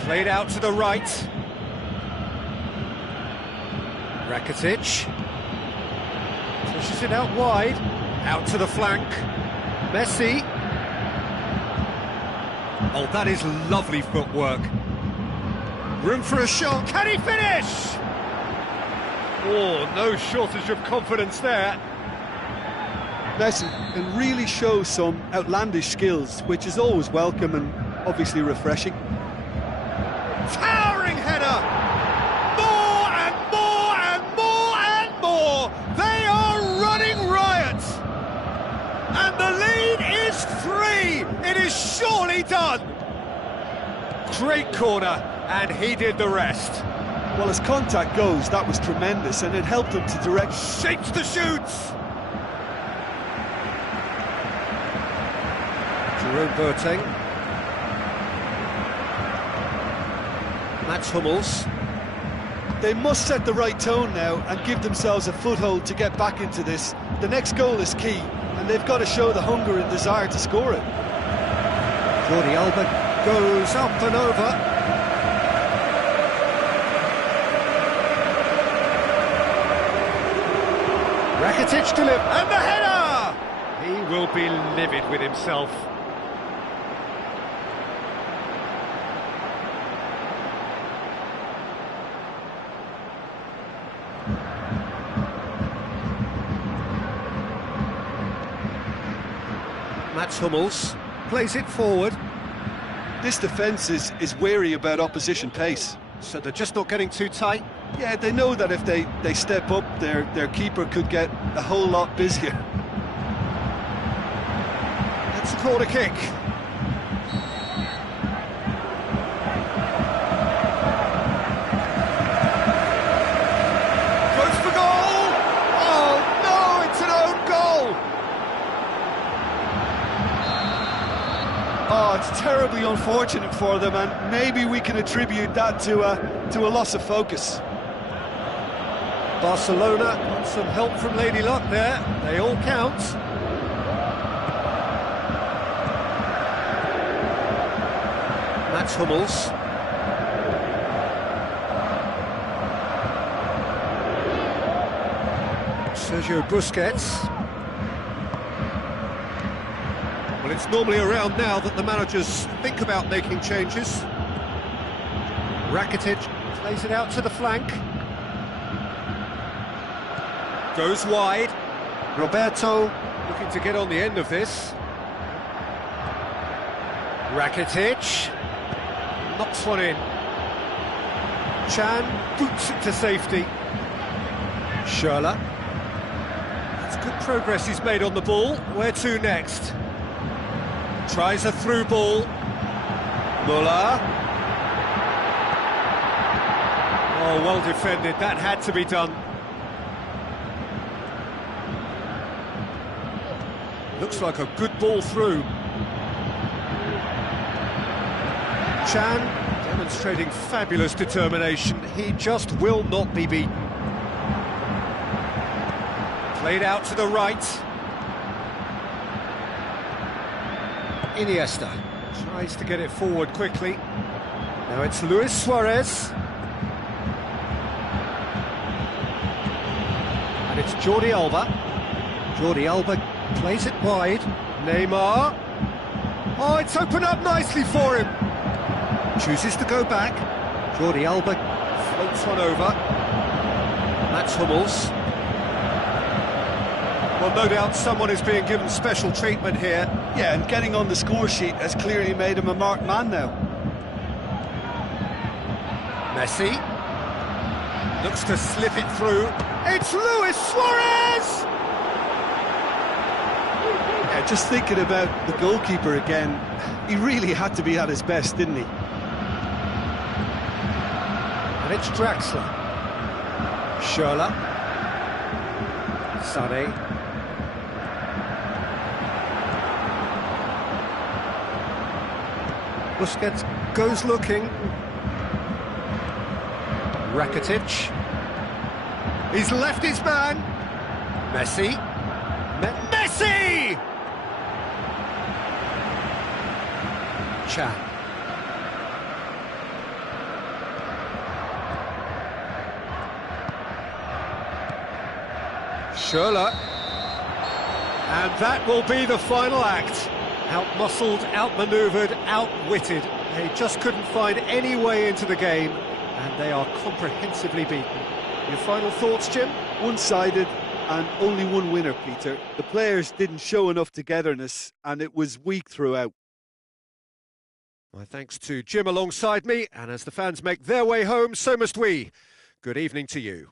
Played out to the right. Rakitic. Pushes it out wide. Out to the flank. Messi. Oh, that is lovely footwork. Room for a shot. Can he finish? Oh, no shortage of confidence there. Messi can really show some outlandish skills, which is always welcome and obviously refreshing. Towering header! More and more and more and more! They are running riot! And the lead is 3! It is surely done! Great corner, and he did the rest. Well, as contact goes, that was tremendous, and it helped him to direct... Shapes the shoots! Jerome Boateng. Mats Hummels. They must set the right tone now and give themselves a foothold to get back into this. The next goal is key, and they've got to show the hunger and desire to score it. Jordi Alba goes up and over. Rakitic delivers, and the header! He will be livid with himself. Mats Hummels plays it forward. This defence is wary about opposition pace. So they're just not getting too tight. Yeah, they know that if they step up, their keeper could get a whole lot busier. That's a corner kick. Goes for goal! Oh no, it's an own goal! Oh, it's terribly unfortunate for them, and maybe we can attribute that to a loss of focus. Barcelona got some help from Lady Luck there. They all count. Mats Hummels. Sergio Busquets. Well, it's normally around now that the managers think about making changes. Rakitic plays it out to the flank. Goes wide. Roberto looking to get on the end of this. Rakitic knocks one in. Chan boots it to safety. Schürrle. That's good progress he's made on the ball. Where to next? Tries a through ball. Muller. Oh, well defended. That had to be done. Looks like a good ball through. Chan demonstrating fabulous determination. He just will not be beaten. Played out to the right. Iniesta tries to get it forward quickly. Now it's Luis Suarez. And it's Jordi Alba. Jordi Alba plays it wide. Neymar. Oh, it's opened up nicely for him. Chooses to go back. Jordi Alba floats one over. Mats Hummels. Well, no doubt someone is being given special treatment here. Yeah, and getting on the score sheet has clearly made him a marked man now. Messi. Looks to slip it through. It's Luis Suarez! Yeah, just thinking about the goalkeeper again, he really had to be at his best, didn't he? And it's Draxler. Schürrle. Sané. Busquets goes looking. Rakitic. He's left his man. Messi. Messi! Chan. Schürrle. And that will be the final act. Out-muscled, out-manoeuvred, outwitted. They just couldn't find any way into the game, and they are comprehensively beaten. Your final thoughts, Jim? One-sided and only one winner, Peter. The players didn't show enough togetherness, and it was weak throughout. My thanks to Jim alongside me, and as the fans make their way home, so must we. Good evening to you.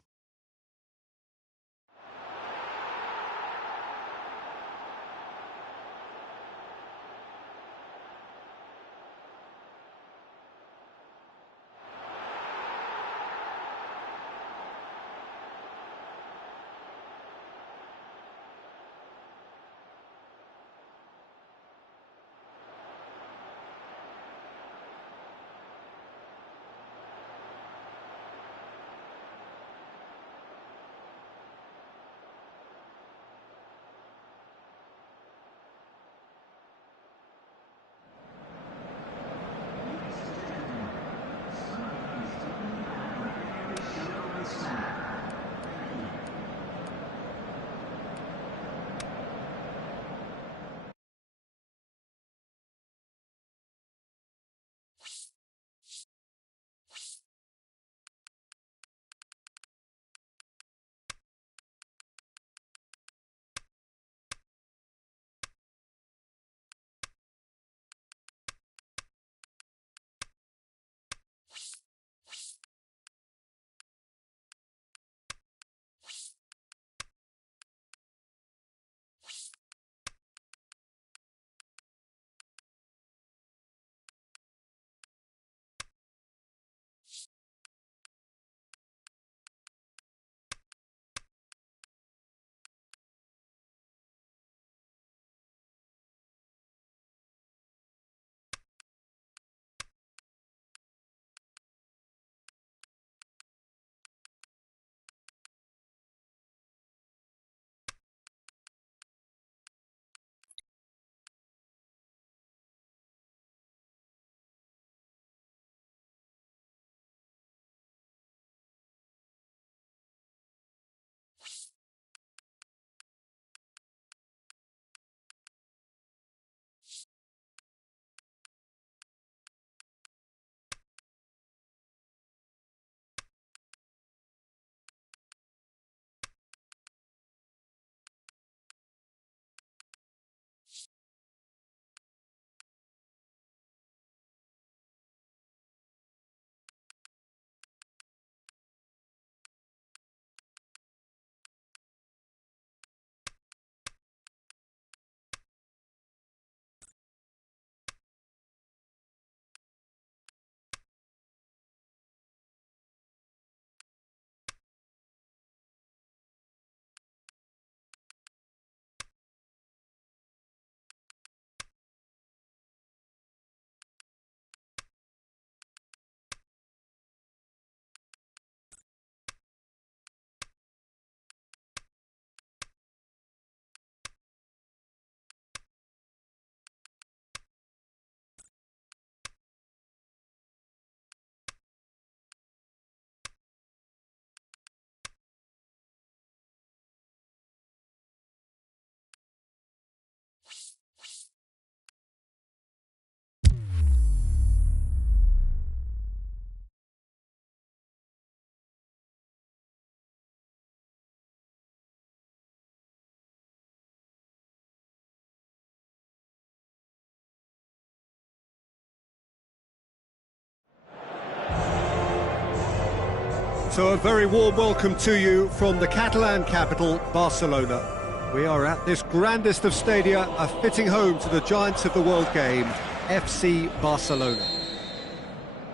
So a very warm welcome to you from the Catalan capital, Barcelona. We are at this grandest of stadia, a fitting home to the giants of the world game, FC Barcelona.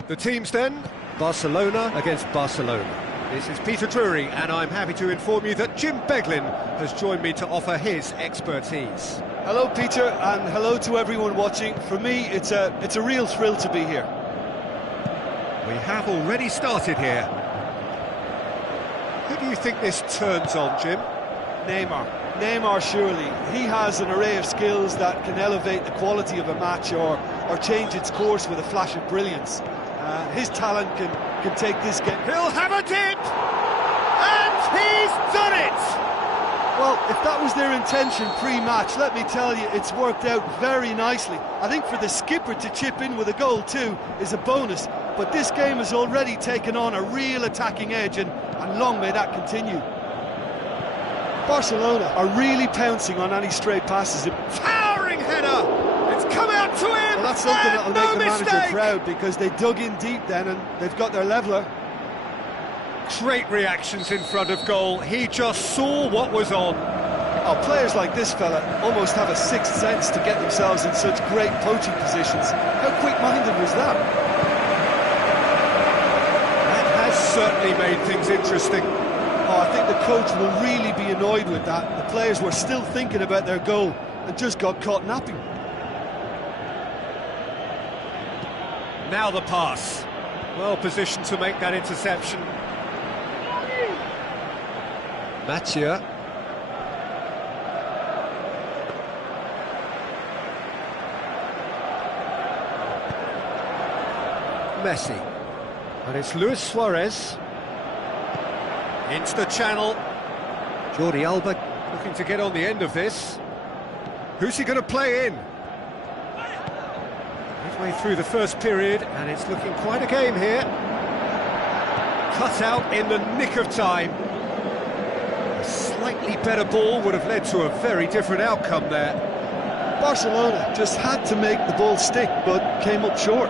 The teams then, Barcelona against Barcelona. This is Peter Drury, and I'm happy to inform you that Jim Beglin has joined me to offer his expertise. Hello, Peter, and hello to everyone watching. For me, it's a real thrill to be here. We have already started here. Who do you think this turns on, Jim? Neymar, surely. He has an array of skills that can elevate the quality of a match or change its course with a flash of brilliance. His talent can take this game. He'll have a dip! And he's done it! Well, if that was their intention pre-match, let me tell you, it's worked out very nicely. I think for the skipper to chip in with a goal too is a bonus, but this game has already taken on a real attacking edge, and long may that continue. Barcelona are really pouncing on any stray passes. Towering header! It's come out to him! Well, that's something that'll make the manager proud, because they dug in deep then and they've got their leveller. Great reactions in front of goal. He just saw what was on. Oh, players like this fella almost have a sixth sense to get themselves in such great poaching positions. How quick-minded was that? That has certainly made things interesting. Oh, I think the coach will really be annoyed with that. The players were still thinking about their goal and just got caught napping. Now the pass. Well positioned to make that interception. Mathieu. Messi. And it's Luis Suarez. Into the channel. Jordi Alba looking to get on the end of this. Who's he going to play in? Midway through the first period, and it's looking quite a game here. Cut out in the nick of time. A slightly better ball would have led to a very different outcome there. Barcelona just had to make the ball stick, but came up short.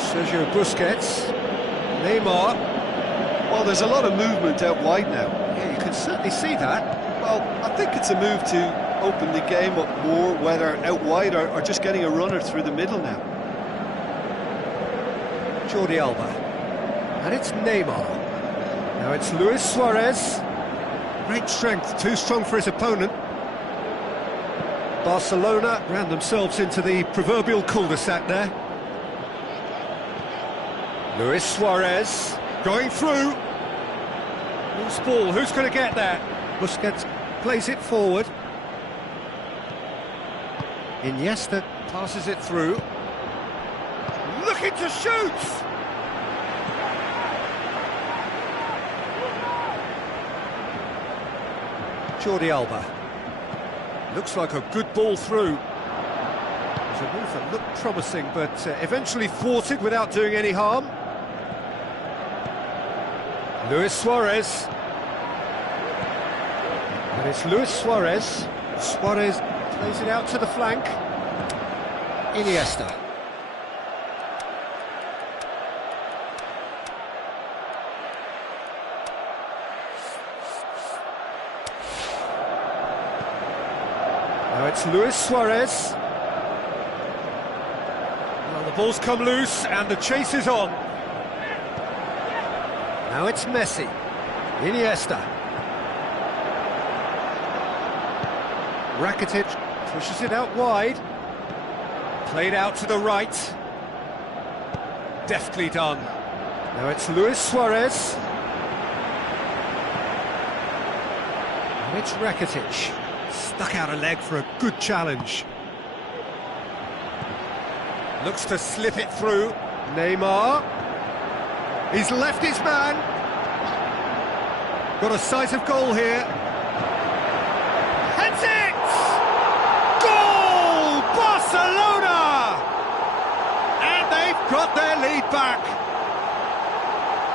Sergio Busquets. Neymar. Well, there's a lot of movement out wide now. Yeah, you can certainly see that. Well, I think it's a move to open the game up more, whether out wide or just getting a runner through the middle now. Jordi Alba. And it's Neymar. Now it's Luis Suarez. Great strength, too strong for his opponent. Barcelona ran themselves into the proverbial cul-de-sac there. Luis Suarez going through. Loose ball, who's going to get that? Busquets plays it forward. Iniesta passes it through. Looking to shoot! Jordi Alba. Looks like a good ball through. It was a move that looked promising, but eventually thwarted without doing any harm. Luis Suarez. And it's Luis Suarez. Suarez plays it out to the flank. Iniesta. Now it's Luis Suarez. Well, the ball's come loose and the chase is on. Now it's Messi. Iniesta. Rakitic pushes it out wide. Played out to the right. Deftly done. Now it's Luis Suarez. And it's Rakitic. Stuck out a leg for a good challenge. Looks to slip it through. Neymar. He's left his man. Got a sight of goal here. Heads it! Goal! Barcelona! And they've got their lead back.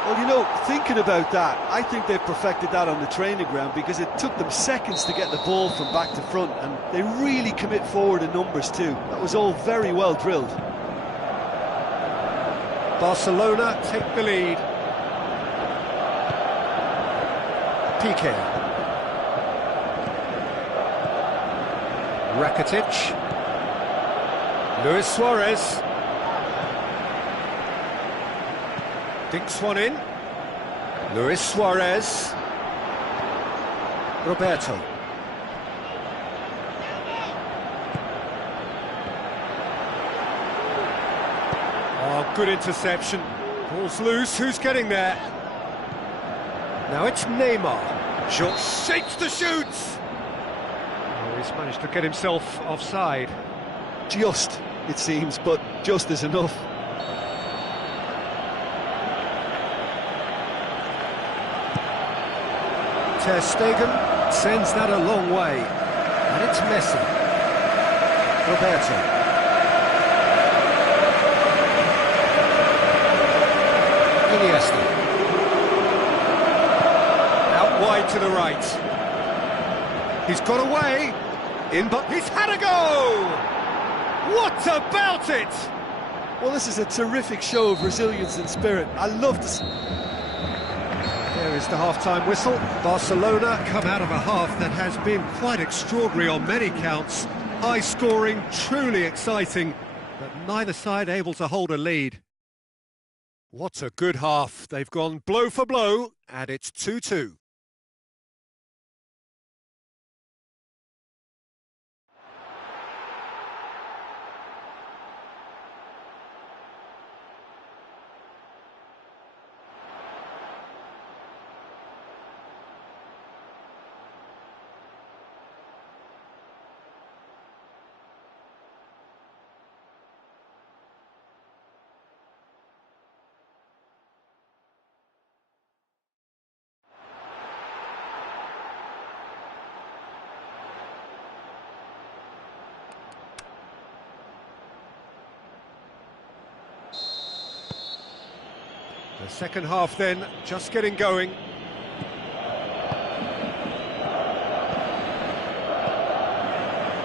Well, you know, thinking about that, I think they've perfected that on the training ground, because it took them seconds to get the ball from back to front, and they really commit forward in numbers too. That was all very well drilled. Barcelona take the lead. Piqué. Rakitic. Luis Suarez. Dinks one in. Luis Suarez. Roberto. Oh, good interception. Ball's loose, who's getting there? Now it's Neymar. Shapes to shoot! Oh, he's managed to get himself offside. Just, it seems, but just is enough. Ter Stegen sends that a long way. And it's Messi. Roberto. Iniesta. Out wide to the right. He's got away. But he's had a go! What about it? Well, this is a terrific show of resilience and spirit. I love to see. There is the half-time whistle. Barcelona come out of a half that has been quite extraordinary on many counts. High-scoring, truly exciting, but neither side able to hold a lead. What a good half. They've gone blow for blow, and it's 2-2. The second half then, just getting going.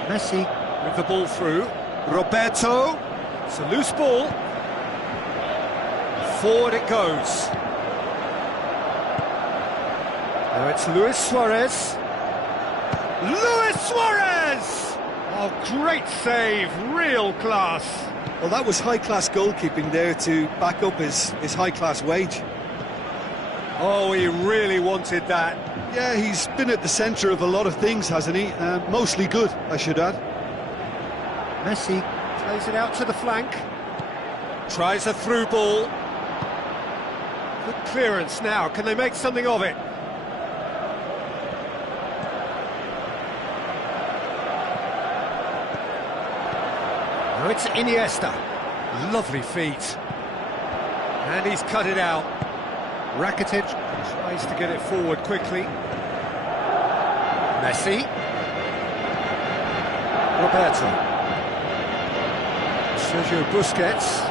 Messi with the ball through. Roberto. It's a loose ball. Forward it goes. Now it's Luis Suarez. Luis Suarez! Oh, great save, real class. Well, that was high-class goalkeeping there to back up his high-class wage. Oh, he really wanted that. Yeah, he's been at the centre of a lot of things, hasn't he? Mostly good, I should add. Messi plays it out to the flank. Tries a through ball. Good clearance now. Can they make something of it? Now it's Iniesta. Lovely feet. And he's cut it out. Rakitic tries to get it forward quickly. Messi. Roberto. Sergio Busquets.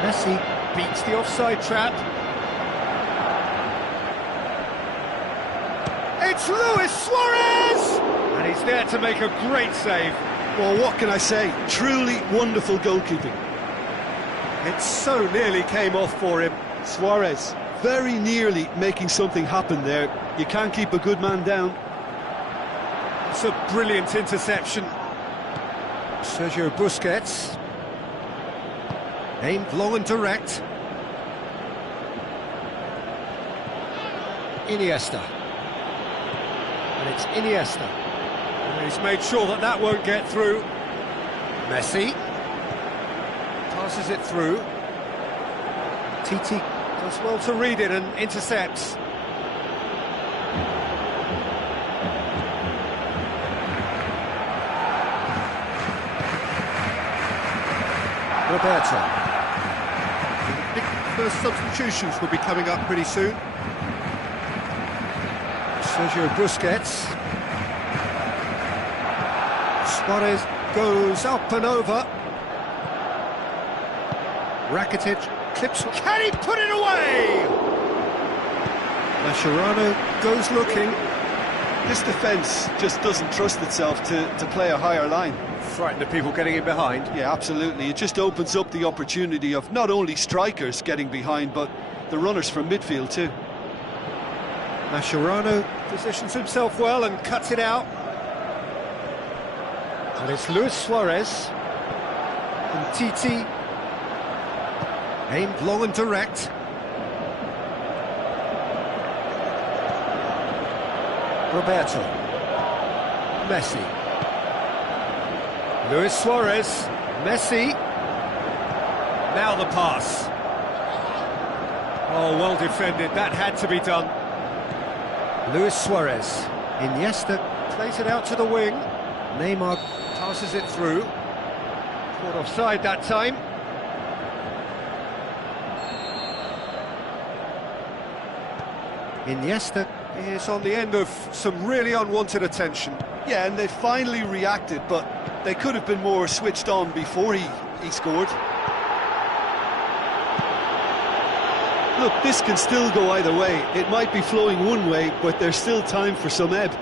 Messi beats the offside trap. It's Luis Suarez! And he's there to make a great save. Well, what can I say? Truly wonderful goalkeeping. It so nearly came off for him. Suarez, very nearly making something happen there. You can't keep a good man down. It's a brilliant interception. Sergio Busquets. Aimed long and direct. Iniesta. And it's Iniesta. And he's made sure that that won't get through. Messi. Passes it through. Titi does well to read it and intercepts. Roberto. I think first substitutions will be coming up pretty soon. Sergio Busquets. Suarez goes up and over. Rakitic clips. Can he put it away? Mascherano goes looking. This defence just doesn't trust itself to play a higher line. frightened of people getting in behind. Yeah, absolutely. It just opens up the opportunity of not only strikers getting behind, but the runners from midfield too. Mascherano positions himself well and cuts it out. And it's Luis Suarez. And Titi. Aimed long and direct. Roberto. Messi. Luis Suarez. Messi. Now the pass. Oh, well defended. That had to be done. Luis Suarez. Iniesta plays it out to the wing. Neymar passes it through. Caught offside that time. Iniesta is on the end of some really unwanted attention. Yeah, and they finally reacted, but they could have been more switched on before he scored. Look, this can still go either way. It might be flowing one way, but there's still time for some ebb.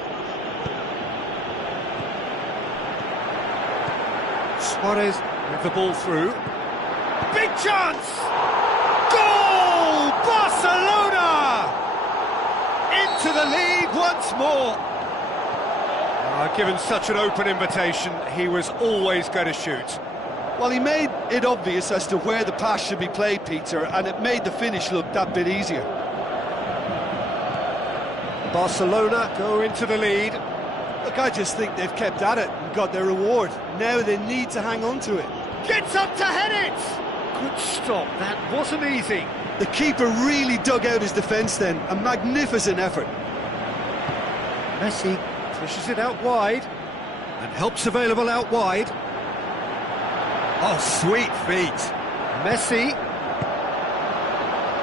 Suarez with the ball through. Big chance! Goal! Barcelona! Into the lead once more. Given such an open invitation, he was always going to shoot. Well, he made it obvious as to where the pass should be played, Peter, and it made the finish look that bit easier. Barcelona go into the lead. Look, I just think they've kept at it and got their reward. Now they need to hang on to it. Gets up to head it! Good stop, that wasn't easy. The keeper really dug out his defence then, a magnificent effort. Messi pushes it out wide, and help's available out wide. Oh, sweet feet. Messi.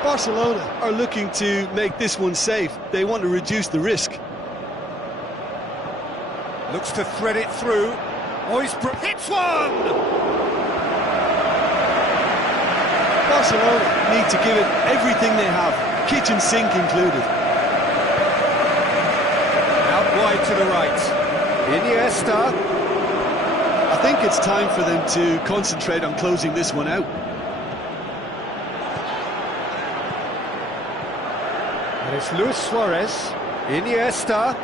Barcelona are looking to make this one safe. They want to reduce the risk. Looks to thread it through. Oh, hits one! Barcelona need to give it everything they have, kitchen sink included. Out wide to the right. Iniesta. I think it's time for them to concentrate on closing this one out. And it's Luis Suarez. Iniesta.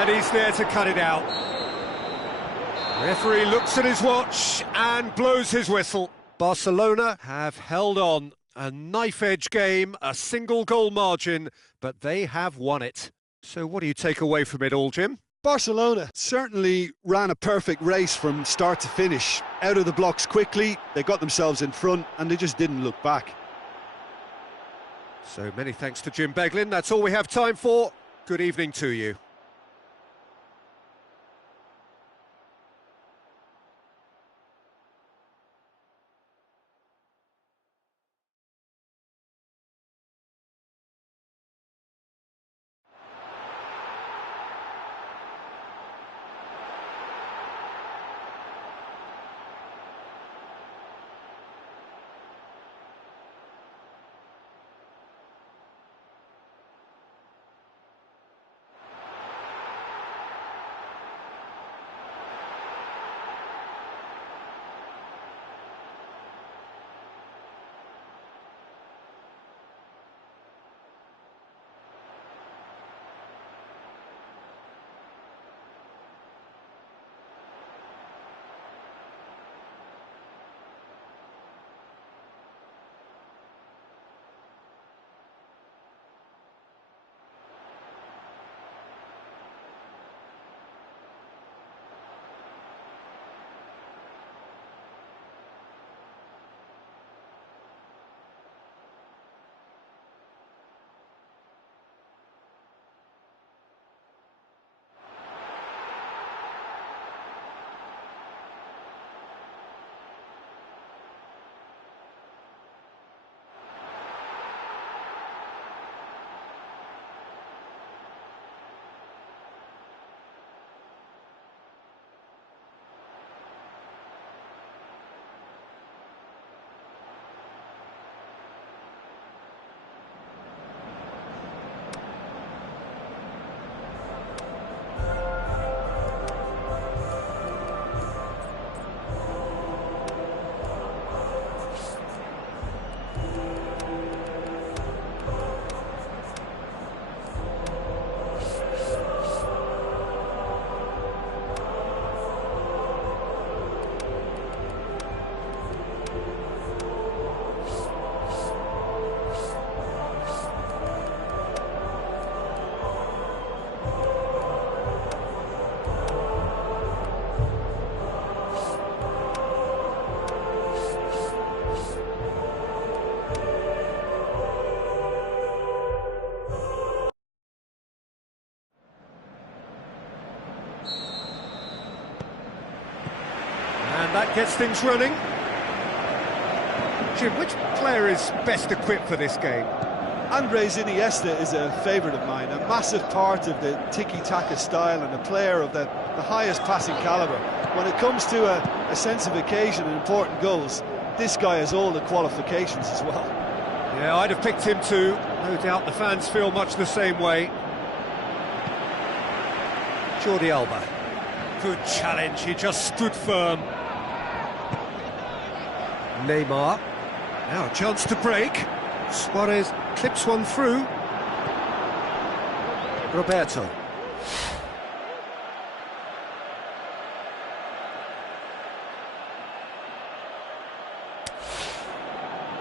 And he's there to cut it out. Referee looks at his watch and blows his whistle. Barcelona have held on. A knife-edge game, a single goal margin, but they have won it. So what do you take away from it all, Jim? Barcelona certainly ran a perfect race from start to finish. Out of the blocks quickly, they got themselves in front and they just didn't look back. So many thanks to Jim Beglin. That's all we have time for. Good evening to you. Gets things running. Jim, which player is best equipped for this game? Andres Iniesta is a favourite of mine, a massive part of the tiki-taka style and a player of the highest passing calibre. When it comes to a sense of occasion and important goals, this guy has all the qualifications as well. Yeah, I'd have picked him too. No doubt the fans feel much the same way. Jordi Alba. Good challenge, he just stood firm. Neymar. Now a chance to break. Suarez clips one through. Roberto.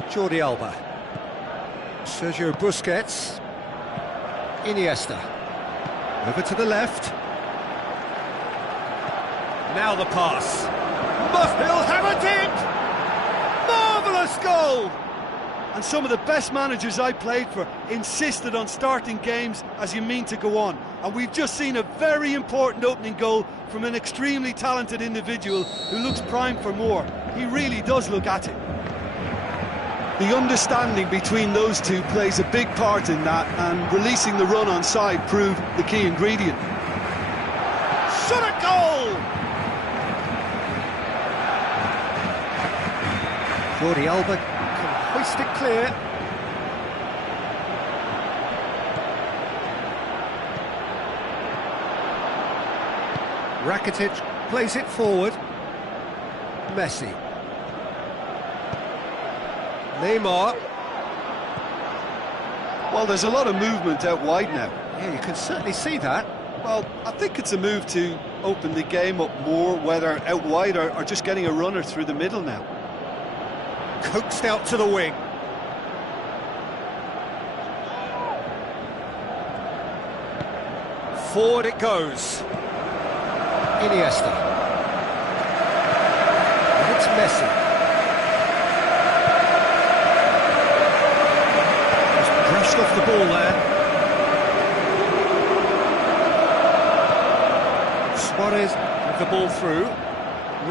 Jordi Alba. Sergio Busquets. Iniesta. Over to the left. Now the pass. He'll have a dip! Marvellous goal! And some of the best managers I played for insisted on starting games as you mean to go on. And we've just seen a very important opening goal from an extremely talented individual who looks primed for more. He really does look at it. The understanding between those two plays a big part in that, and releasing the run on side proved the key ingredient. Shot a goal! Jordi Alba can hoist it clear. Rakitic plays it forward. Messi. Neymar. Well, there's a lot of movement out wide now. Yeah, you can certainly see that. Well, I think it's a move to open the game up more, whether out wide or just getting a runner through the middle now. Coaxed out to the wing. Forward it goes. Iniesta. And it's Messi. Just brushed off the ball there. Suarez with the ball through.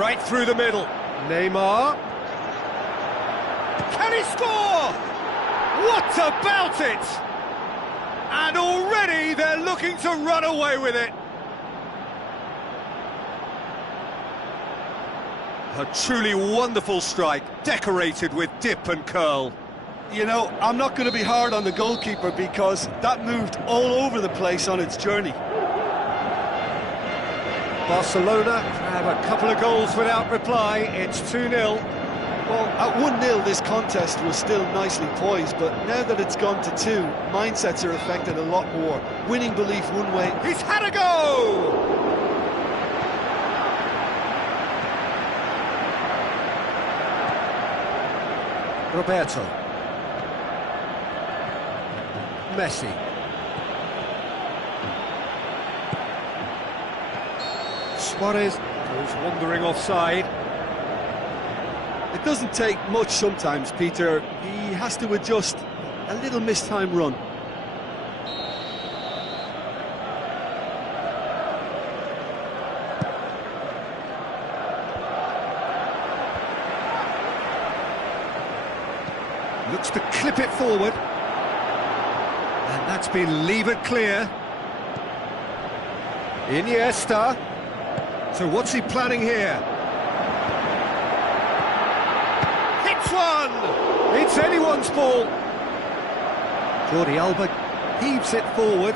Right through the middle. Neymar. Can he score? What about it? And already they're looking to run away with it. A truly wonderful strike, decorated with dip and curl. You know, I'm not going to be hard on the goalkeeper because that moved all over the place on its journey. Barcelona have a couple of goals without reply. It's 2-0. Well, at 1-0 this contest was still nicely poised, but now that it's gone to 2, mindsets are affected a lot more. Winning belief one way. He's had a go! Roberto. Messi. Suarez goes wandering offside. It doesn't take much sometimes, Peter. He has to adjust a little mistimed run. Looks to clip it forward. And that's been levered clear. Iniesta. So what's he planning here? Hits one! It's anyone's ball. Jordi Alba heaves it forward.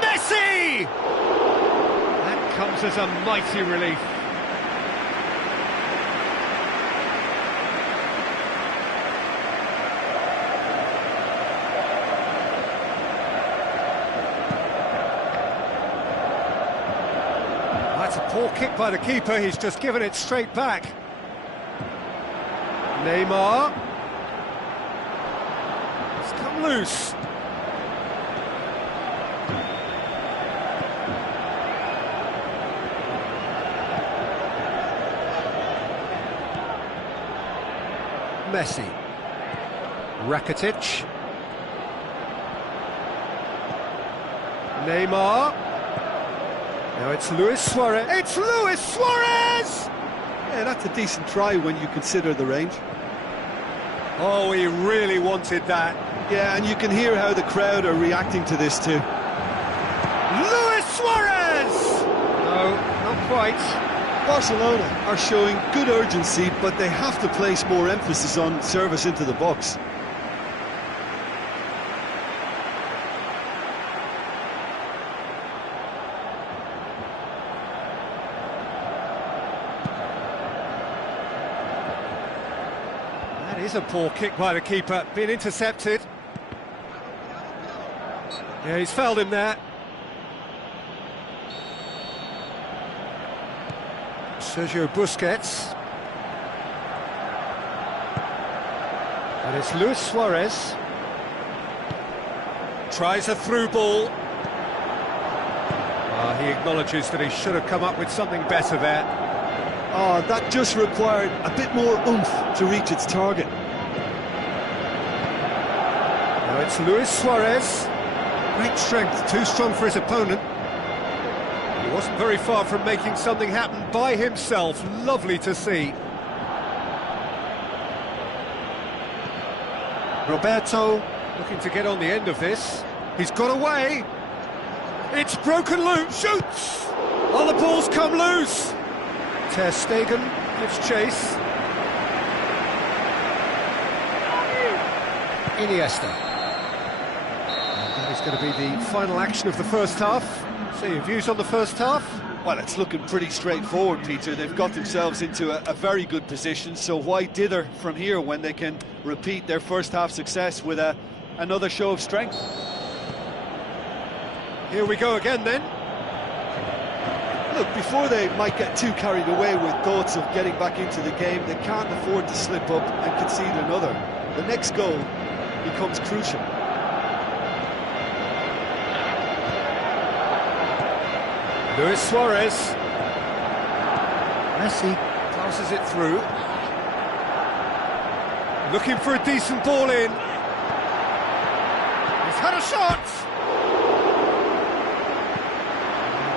Messi! That comes as a mighty relief. That's a poor kick by the keeper, he's just given it straight back. Neymar. It's come loose. Messi. Rakitic. Neymar. Now it's Luis Suarez. It's Luis Suarez! Yeah, that's a decent try when you consider the range. Oh, he really wanted that. Yeah, and you can hear how the crowd are reacting to this too. Luis Suarez! No, not quite. Barcelona are showing good urgency, but they have to place more emphasis on service into the box. That is a poor kick by the keeper, being intercepted. Yeah, he's fouled him there. Sergio Busquets. And it's Luis Suarez. Tries a through ball. He acknowledges that he should have come up with something better there. Oh, that just required a bit more oomph to reach its target. Now it's Luis Suarez. Great strength, too strong for his opponent. He wasn't very far from making something happen by himself. Lovely to see. Roberto looking to get on the end of this. He's got away. It's broken loose. Shoots! Oh, the ball's come loose. Ter Stegen gives chase. Iniesta. And that is going to be the final action of the first half. So your views on the first half? Well, it's looking pretty straightforward, Peter. They've got themselves into a very good position, so why dither from here when they can repeat their first half success with another show of strength? Here we go again then. Look, before they might get too carried away with thoughts of getting back into the game, they can't afford to slip up and concede another. The next goal becomes crucial. Luis Suarez. Messi passes it through. Looking for a decent ball in. He's had a shot!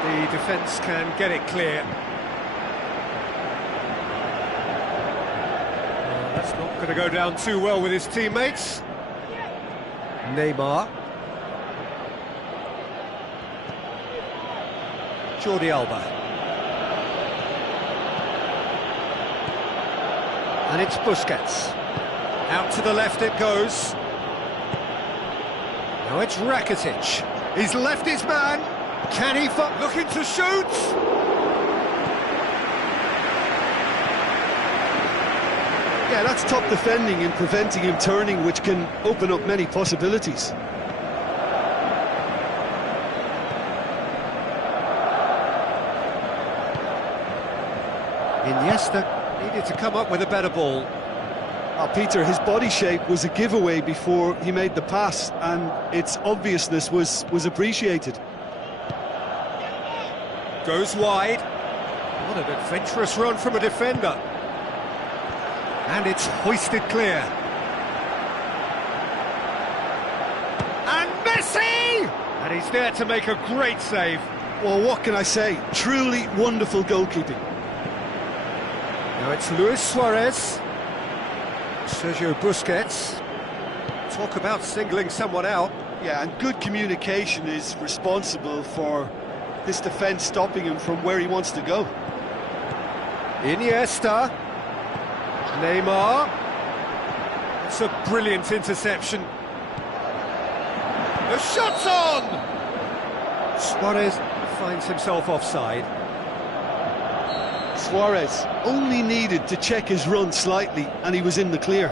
The defence can get it clear. That's not going to go down too well with his teammates. Neymar. Jordi Alba. And it's Busquets. Out to the left it goes. Now it's Rakitic. He's left his man. Can he looking to shoot? Yeah, that's top defending and preventing him turning, which can open up many possibilities. Iniesta needed to come up with a better ball. Peter, his body shape was a giveaway before he made the pass, and its obviousness was appreciated. Goes wide. What an adventurous run from a defender. And it's hoisted clear. And Messi! And he's there to make a great save. Well, what can I say? Truly wonderful goalkeeping. Now it's Luis Suarez. Sergio Busquets. Talk about singling someone out. Yeah, and good communication is responsible for this defence stopping him from where he wants to go. Iniesta. Neymar. It's a brilliant interception. The shot's on! Suarez finds himself offside. Suarez only needed to check his run slightly and he was in the clear.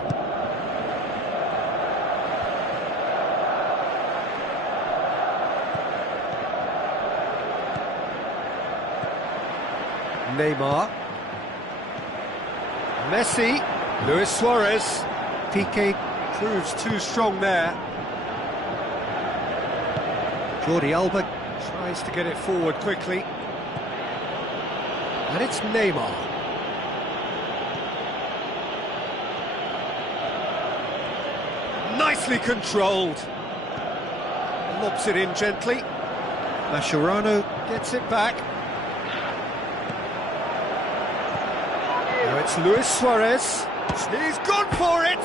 Neymar. Messi. Luis Suarez. Piqué proves too strong there. Jordi Alba tries to get it forward quickly. And it's Neymar. nicely controlled. Lobs it in gently. Mascherano gets it back. Now it's Luis Suarez. He's gone for it!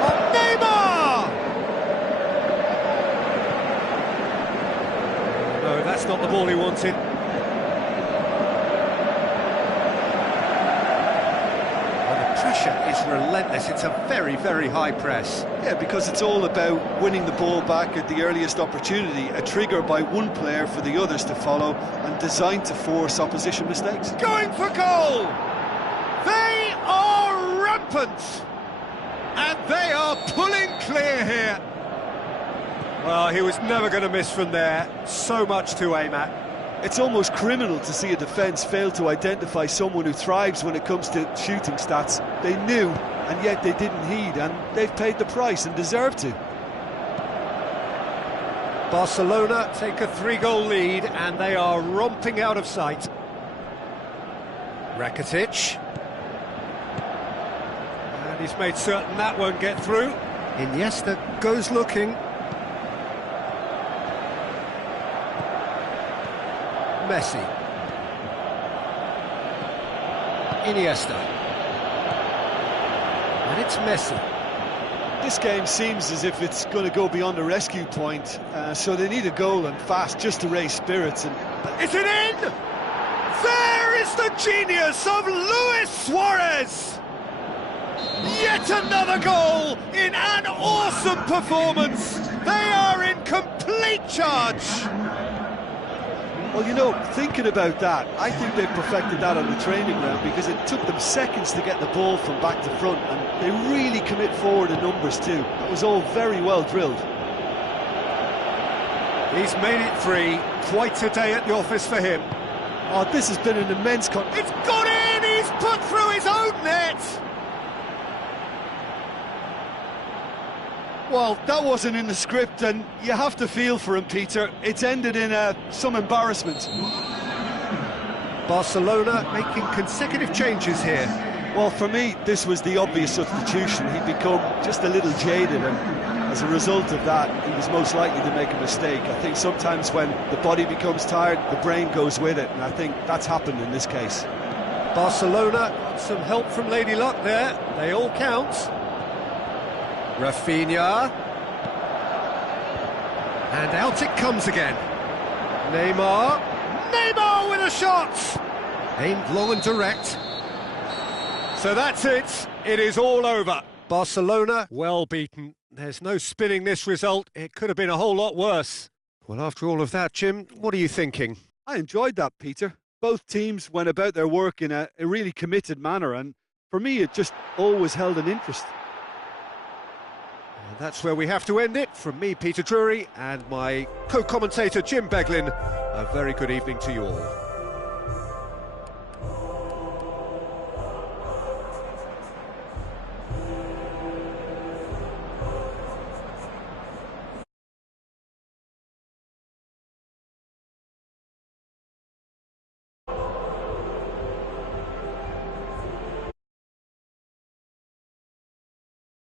Oh, Neymar! No, that's not the ball he wanted. Pressure is relentless. It's a very, very high press. Yeah, because it's all about winning the ball back at the earliest opportunity, a trigger by one player for the others to follow, and designed to force opposition mistakes. Going for goal! They are rampant! And they are pulling clear here. Well, he was never going to miss from there. So much to aim at. It's almost criminal to see a defence fail to identify someone who thrives when it comes to shooting stats. They knew, and yet they didn't heed, and they've paid the price and deserve to. Barcelona take a 3-goal lead, and they are romping out of sight. Rakitic. And he's made certain that won't get through. Iniesta goes looking. Messi. Iniesta. And it's Messi. This game seems as if it's going to go beyond a rescue point, so they need a goal and fast just to raise spirits. And is it in? There is the genius of Luis Suarez! Yet another goal in an awesome performance! They are in complete charge! Well, you know, thinking about that, I think they've perfected that on the training ground, because it took them seconds to get the ball from back to front, and they really commit forward in numbers too. That was all very well drilled. He's made it 3. Quite a day at the office for him. Oh, this has been an immense... It's gone in! He's put through his own net! Well, that wasn't in the script, and you have to feel for him, Peter. It's ended in some embarrassment. Barcelona making consecutive changes here. Well, for me, this was the obvious substitution. He'd become just a little jaded, and as a result of that, he was most likely to make a mistake. I think sometimes when the body becomes tired, the brain goes with it, and I think that's happened in this case. Barcelona got some help from Lady Luck there. They all count. Rafinha. And out it comes again. Neymar. Neymar with a shot! Aimed low and direct. So that's it. It is all over. Barcelona, well beaten. There's no spinning this result. It could have been a whole lot worse. Well, after all of that, Jim, what are you thinking? I enjoyed that, Peter. Both teams went about their work in a really committed manner, and for me, it just always held an interest. And that's where we have to end it. From me, Peter Drury, and my co-commentator, Jim Beglin, a very good evening to you all.